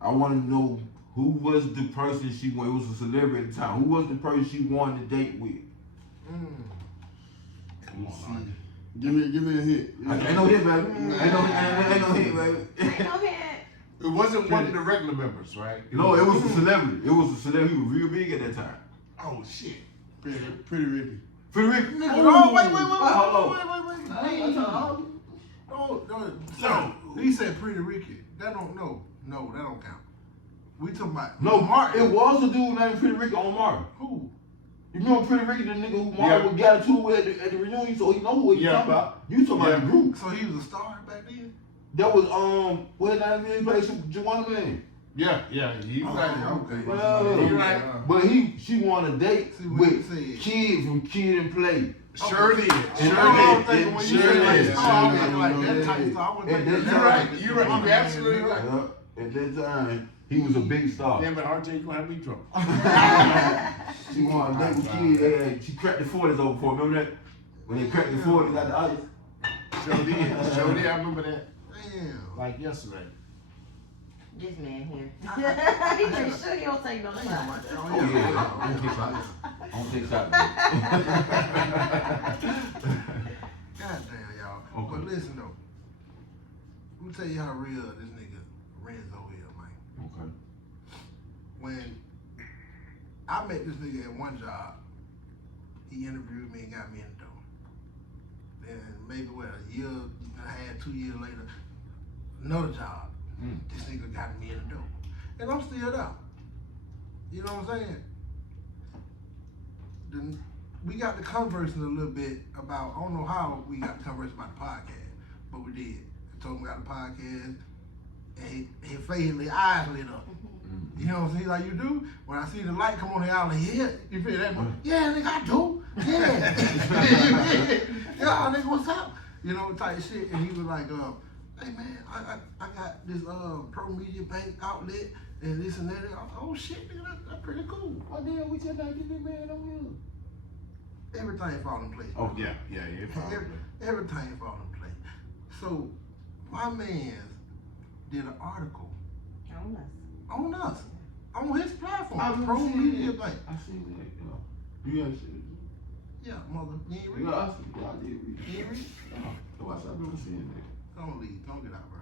I want to know who was the person she wanted. It was a celebrity at the time. Who was the person she wanted to date with? Give me a hit. Ain't no hit, baby. Ain't no hit, baby. ain't no head. It wasn't one of the regular members, right? No, it was a celebrity. It was a celebrity. He was real big at that time. Oh shit. Pretty Ricky. Pretty Ricky. Oh, wait. No. He said Pretty Ricky. That don't that don't count. We talking about No, Martin. it was a dude named Pretty Ricky on Martin. Who? You remember Pretty Ricky, the nigga who Martin would gather to at the reunion, so he know who you talking about. You talking about the group. So he was a star back then? That was what his name is? He played some Juwanna Man. Yeah, he Okay. Well, You right. but she wanted a date See what he with said. Kid from Kid and Play. Sure did. I'm thinking when you Sure say like did. star, I'm thinking like that type star. I wasn't And thinking you're right. You're right. You're absolutely right. At that time, he was a big star. Damn it, RJ, you gonna have me drunk. She wanted to date with kids. She cracked the 40s over for. Remember that? When they cracked the 40s at the ice. Sure did. Sure did. I remember that. Damn. Like yesterday. This man here. He pretty sure he don't take no shot. Oh yeah. I don't take shots. I don't take shots. God damn, y'all. Okay. But listen though. Let me tell you how real this nigga Renzo is, man. Okay. When I met this nigga at one job, he interviewed me and got me in the door. Then maybe a year and a half, 2 years later, another job. This nigga got me in the door. And I'm still there. You know what I'm saying? Then we got to conversing a little bit about, I don't know how we got to converse about the podcast, but we did. I told him about the podcast, and his face and his eyes lit up. You know what I'm saying? Like you do. When I see the light come on here, I'm like, yeah, you feel that? Yeah, nigga, I do. Yeah. Yeah, nigga, what's up? You know, type shit. And he was like, hey man, I got this promediabank outlet and this and that. I was like, oh shit, nigga, that's pretty cool. Oh damn, we just not get this man on you. Everything fall in place. Oh Yeah. Everything fall in place. So my man did an article On us. on us, on his platform, I Pro seen Media that. Bank. I seen that. You haven't seen Yeah, mother, you ain't it? read Yeah, it? I seen it. I did read it. You ain't read it? No, I said I've never seen it. Don't leave, don't get out, bro.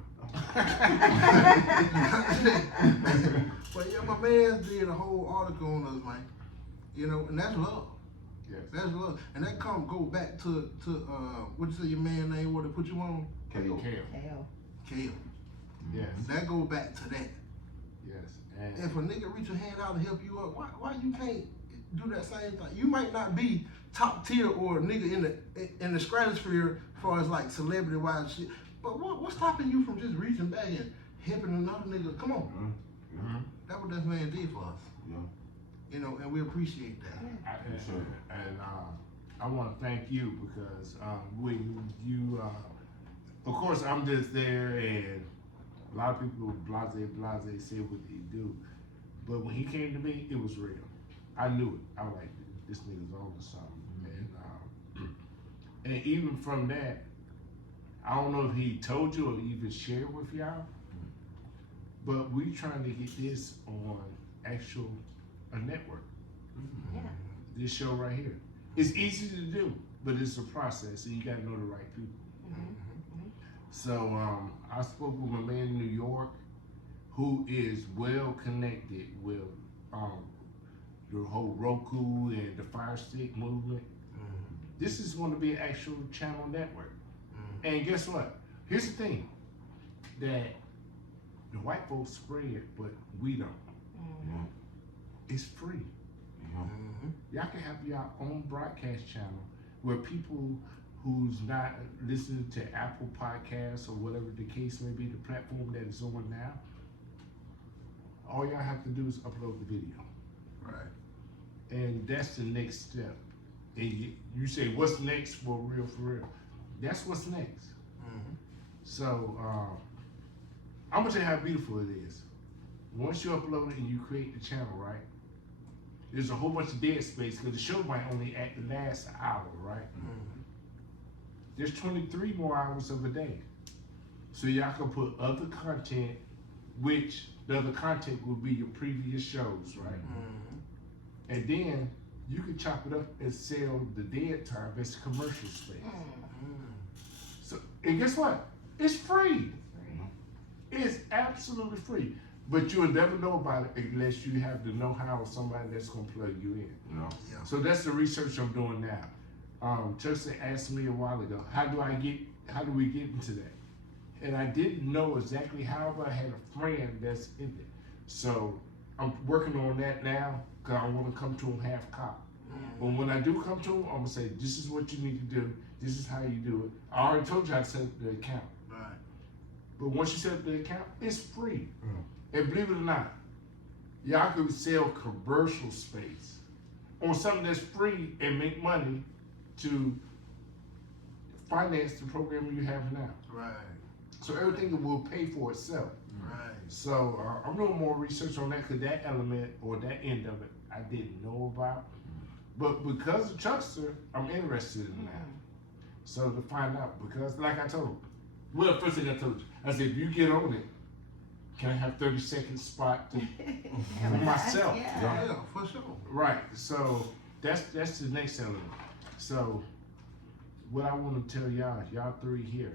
But yeah, my man did a whole article on us, man. You know, and that's love. Yes. That's love. And that go back to what you say your man name, what they put you on? K.O. Hell. Kale. Yes. That go back to that. Yes. If a nigga reach a hand out and help you up, why you can't do that same thing? You might not be top tier or a nigga in the stratosphere as far as like celebrity wise shit, but what's stopping you from just reaching back and helping another nigga? Come on. That's what this man did for us. Yeah. You know, and we appreciate that. I want to thank you because when you, of course, I'm just there, and a lot of people blase say what they do, but when he came to me, it was real. I knew it. I was like, this nigga's on to something, and even from that, I don't know if he told you or even shared with y'all, but we trying to get this on a network. Yeah. This show right here. It's easy to do, but it's a process, and you gotta know the right people. So I spoke with my man in New York, who is well connected with the whole Roku and the Fire Stick movement. This is going to be an actual channel network. And guess what? Here's the thing, that the white folks spread, but we don't. It's free. Y'all can have your own broadcast channel where people who's not listening to Apple Podcasts or whatever the case may be, the platform that it's on now, all y'all have to do is upload the video. Right. And that's the next step. And you say, what's next for real? That's what's next. So, I'm gonna tell you how beautiful it is. Once you upload it and you create the channel, right? There's a whole bunch of dead space because the show might only act the last hour, right? There's 23 more hours of a day. So y'all can put other content, which the other content will be your previous shows, right? And then you can chop it up and sell the dead time as commercial space. So, and guess what? It's free. It's absolutely free. But you'll never know about it unless you have the know-how of somebody that's gonna plug you in. So that's the research I'm doing now. Justin asked me a while ago, how do we get into that? And I didn't know exactly how, but I had a friend that's in it. So I'm working on that now because I want to come to him half cocked. But when I do come to him, I'm gonna say, this is what you need to do. This is how you do it. I already told you how to set up the account. Right. But once you set up the account, it's free. And believe it or not, y'all could sell commercial space on something that's free and make money to finance the program you have now. Right. So everything will pay for itself. Right. So I'm doing more research on that because that element or that end of it I didn't know about. But because of Chuckster, I'm interested in that. So to find out, because like I told him, well, first thing I told you, I said, if you get on it, can I have 30-second spot for myself? Yeah, for sure. Right. So that's the next element. So what I want to tell y'all three here,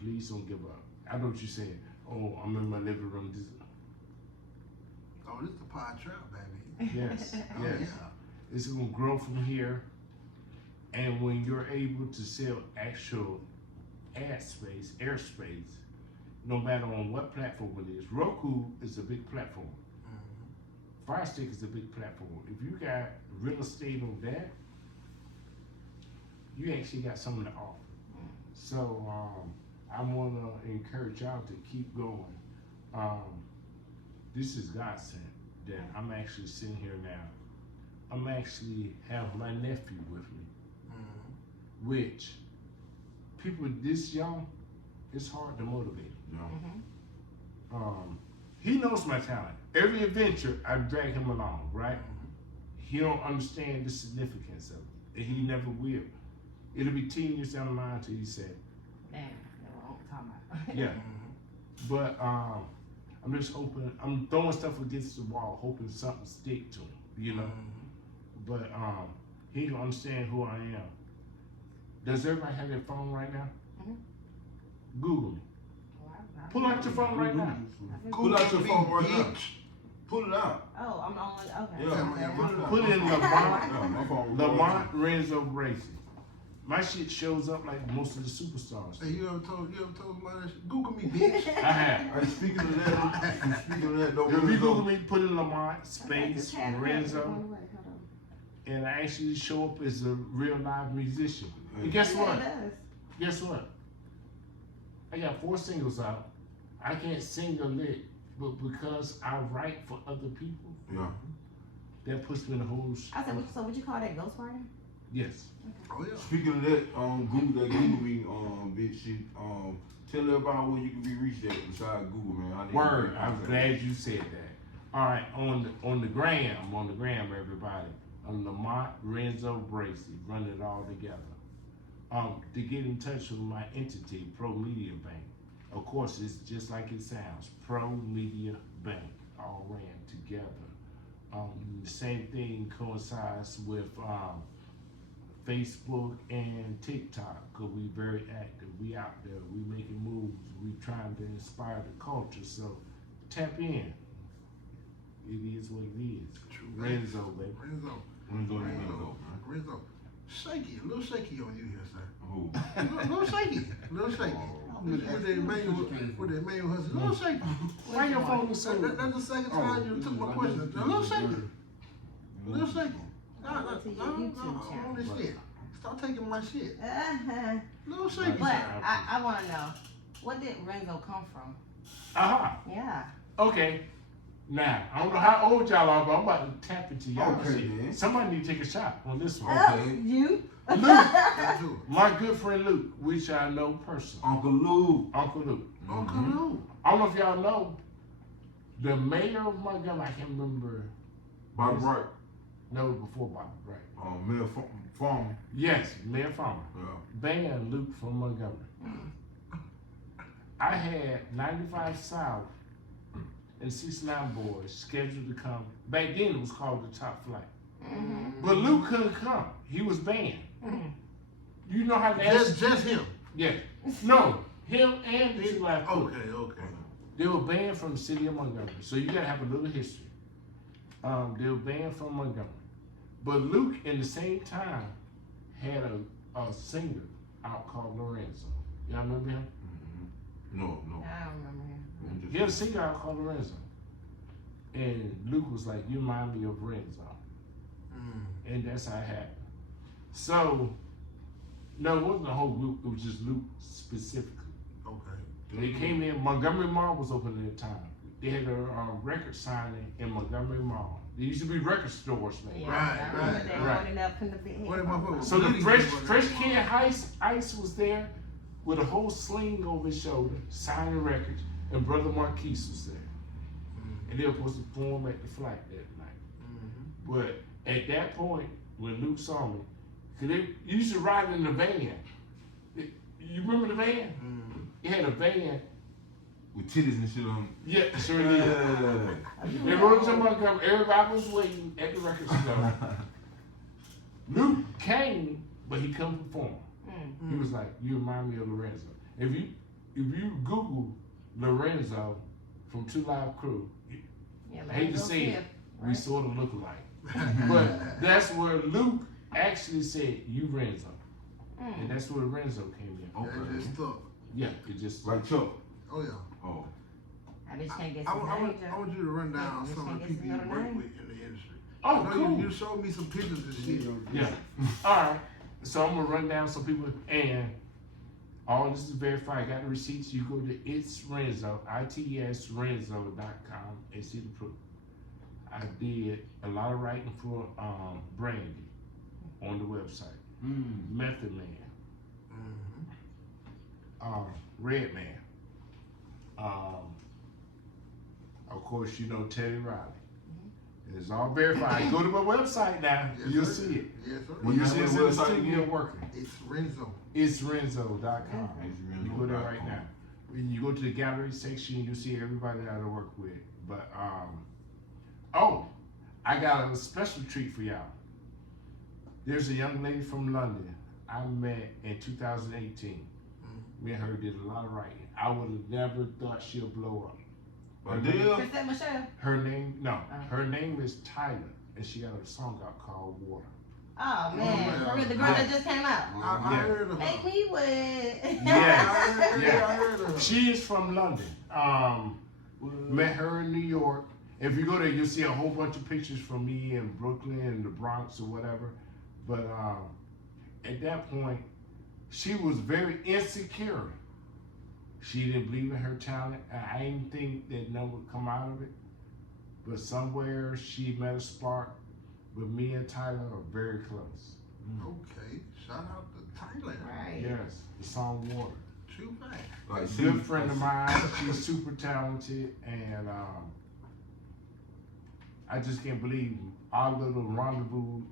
please don't give up. I know what you're saying. Oh, I'm in my living room. Oh, this is the pod trap, baby. Yes, Oh, yes. yeah. It's gonna grow from here. And when you're able to sell actual airspace, no matter on what platform it is, Roku is a big platform. Fire Stick is a big platform. If you got real estate on that, you actually got something to offer. So I want to encourage y'all to keep going. This is God sent that I'm actually sitting here now. I'm actually have my nephew with me, which people this young, it's hard to motivate. He knows my talent. Every adventure, I drag him along, right? He don't understand the significance of it, and he never will. It'll be 10 years down the line until he said, Damn, that's what I'm talking about. yeah. But I'm just hoping, I'm throwing stuff against the wall, hoping something stick to him, you know? But he don't understand who I am. Does everybody have their phone right now? Google me. Pull out your phone right now. Pull out your phone right now. Pull it out. Oh, I'm on. Okay. Yeah, Put in my phone. Lamont, Renzo, Bracy. My shit shows up like most of the superstars. Hey, you ever told somebody that shit? Google me, bitch. I have. Hey, speaking of that, don't If you Google Renzo. me, put in Lamont, space, Renzo, and I actually show up as a real live musician. And guess what? Guess what? I got 4 singles out. I can't sing a lick, but because I write for other people, that puts me in a whole. I said, so would you call that ghostwriting? Yes. Oh yeah. Speaking of that, Google me, bitch shit. Tell everybody where you can be reached at besides Google, man. Word. I'm glad you said that. All right, on the gram, everybody. On Lamont, Renzo, Bracy, run it all together. To get in touch with my entity, promediabank. Of course, it's just like it sounds, promediabank, all ran together. The same thing coincides with Facebook and TikTok, because we very active. We out there, we making moves, we trying to inspire the culture. So tap in. It is what it is. True. Renzo, baby. Renzo. Shaky, a little shaky on you here, sir. Who? A little shaky, a little shaky. With that manual hustle, a little shaky. Why your phone is so? That's the second time you took my question. A little shaky. A little shaky. No, on this shit. Stop taking my shit. A little shaky. But I want to know, what did Renzo come from? Yeah. Okay. Now, I don't know how old y'all are, but I'm about to tap into y'all Okay, shit. man. Somebody need to take a shot on this one. You? Luke, my good friend Luke, which I know personally. Uncle Lou. Uncle Luke. Uncle Lou. I don't know if y'all know, the mayor of Montgomery, I can't remember. Bobby Wright. No, before Bobby Wright. Mayor Farmer. Yes, Mayor Farmer. Yeah. Banned Luke from Montgomery. I had 95 South and 69 boys scheduled to come. Back then it was called the Top Flight. But Luke couldn't come. He was banned. You know how to Just him. Yeah. No, him and the 2 Live Crew. Okay. They were banned from the city of Montgomery. So you gotta have a little history. They were banned from Montgomery. But Luke, in the same time, had a singer out called Lorenzo. Y'all remember him? No. I don't remember him. He had a singer out called Lorenzo. And Luke was like, you remind me of Renzo. And that's how it happened. So, no, it wasn't the whole group, it was just Luke specifically. Okay. They came in, Montgomery Mall was open at the time. they had a record signing in Montgomery Mall. There used to be record stores, man. Yeah, Right, I remember that right. running up in the bed. What am I So the fresh kid Ice was there with a whole sling over his shoulder, signing records, and Brother Marquise was there. And they were supposed to perform at the flight that night. But at that point, when Luke saw me, cause they used to ride in the van. You remember the van? It had a van. With titties and shit on. Yeah, sure did. They rode to Montgomery. Everybody was waiting at the record store. Luke came, but he couldn't perform. He was like, "You remind me of Lorenzo." If you Google Lorenzo from Two Live Crew, Yeah, I hate to Lorenzo say it, Smith, we right? sort of look alike. But that's where Luke actually said, "You Renzo," and that's where Renzo came in. That just stuck. Yeah, it just Like Chuck. Oh yeah. Oh. I bitch can't get I some want danger. you to run down Yeah, some of the just people you can't work get with in the industry. Oh, I know cool. you showed me some pictures and shit. Yeah. All right. So I'm gonna run down some people, and all this is verified. I got the receipts. You go to It's Renzo, itsrenzo.com, and see the proof. I did a lot of writing for Brandy on the website. Method Man, Red Man. Of course, you know Teddy Riley. It's all verified. Go to my website now. Yes, You'll sir. see it. Yes, sir. When you What's see the it's in the website studio again? working. It's Renzo. It's Renzo.com. You go there right Renzo.com. now. When you go to the gallery section, you'll see everybody that I work with. But oh, I got a special treat for y'all. There's a young lady from London I met in 2018. Me and her did a lot of writing. I would have never thought she'll blow up. Chrisette Michelle. Her name is Tyler, and she got a song out called Water. Oh man, Oh, for real, the girl that just came out. I Yeah. heard of Make her. me wet. Yes. I heard of her. She is from London. Met her in New York. If you go there, you'll see a whole bunch of pictures from me in Brooklyn and the Bronx or whatever. But at that point, she was very insecure. She didn't believe in her talent. I didn't think that none would come out of it. But somewhere she met a spark. But me and Tyler are very close. Okay, shout out to Tyler. Right. Yes, the song Water. True fact. Like Good friend of mine. She's super talented, and I just can't believe our little rendezvous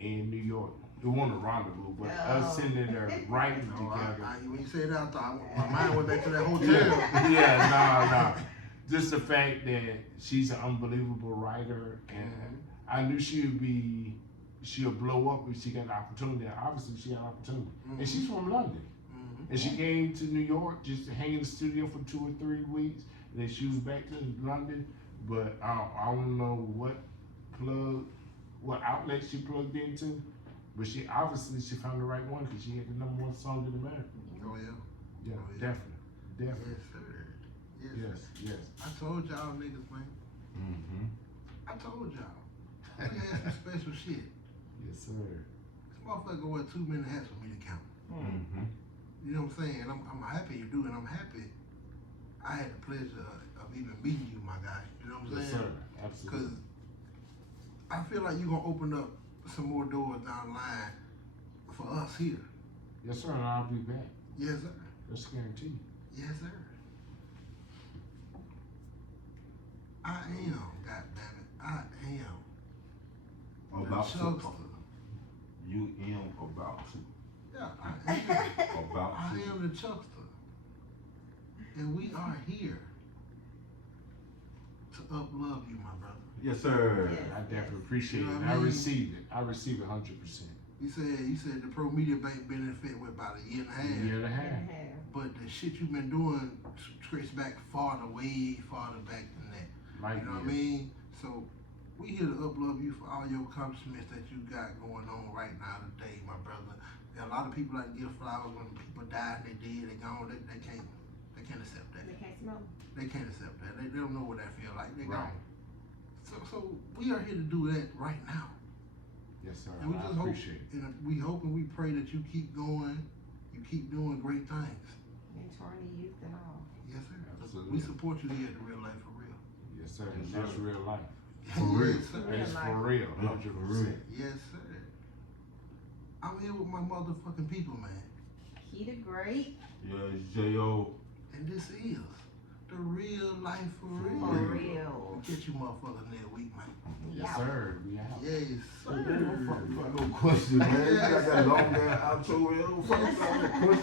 in New York. It wasn't a rendezvous, but us sitting there writing together. When you say that, I thought my mind went back to that hotel. Yeah, no. Just the fact that she's an unbelievable writer, and I knew she'll blow up if she got an opportunity. Obviously, she got an opportunity, and she's from London. And she came to New York just to hang in the studio for 2 or 3 weeks. And then she was back to London. But I don't know what outlet she plugged into. But she found the right one because she had the #1 song in America. Oh yeah. Yeah, Oh, yeah. definitely. Yes, sir. Yes. I told y'all niggas, man. I told y'all. We had some special shit. Yes, sir. This motherfucker wear too many hats for me to count. You know what I'm saying? I'm happy you do, and I'm happy I had the pleasure of even meeting you, my guy. You know what I'm Yes, saying? sir. Absolutely. Because I feel like you're going to open up some more doors down the line for us here. Yes, sir. And I'll be back. Yes, sir. That's guaranteed. Yes, sir. I am, goddammit. I am. About the to. Chuckster. You am about to. Yeah, I am. About I to. am the Chuckster. And we are here to uplove you, my brother. Yes, sir. I definitely appreciate You know it. what I I mean? received it. I received it 100%. You said the promediabank benefit with about a year and a half. Year and a half. But the shit you've been doing traces back way farther back than that. Like You know what I mean? So we here to uplove you for all your accomplishments that you got going on right now today, my brother. There are a lot of people that give flowers when people die and they dead, they gone. They can't accept that. They can't smell. They can't accept that. They don't know what that feel like. They Right. gone. So we are here to do that right now. Yes, sir. And we I just hope, appreciate it. and we hope and we pray that you keep going, you keep doing great things. Mentoring the youth and all. Yes, sir. Absolutely. We support you here at the Real Life for Real. Yes, sir. And that's real life. For real. Yes, sir. That's for real. 100%. Yes, sir. I'm here with my motherfucking people, man. He the great. Yeah, J.O. And this is the real life for real. For real. Get you motherfuckers next week, man. Yes, sir. We out. Yes, sir. No question, man. You got that long ass outro. Fuck,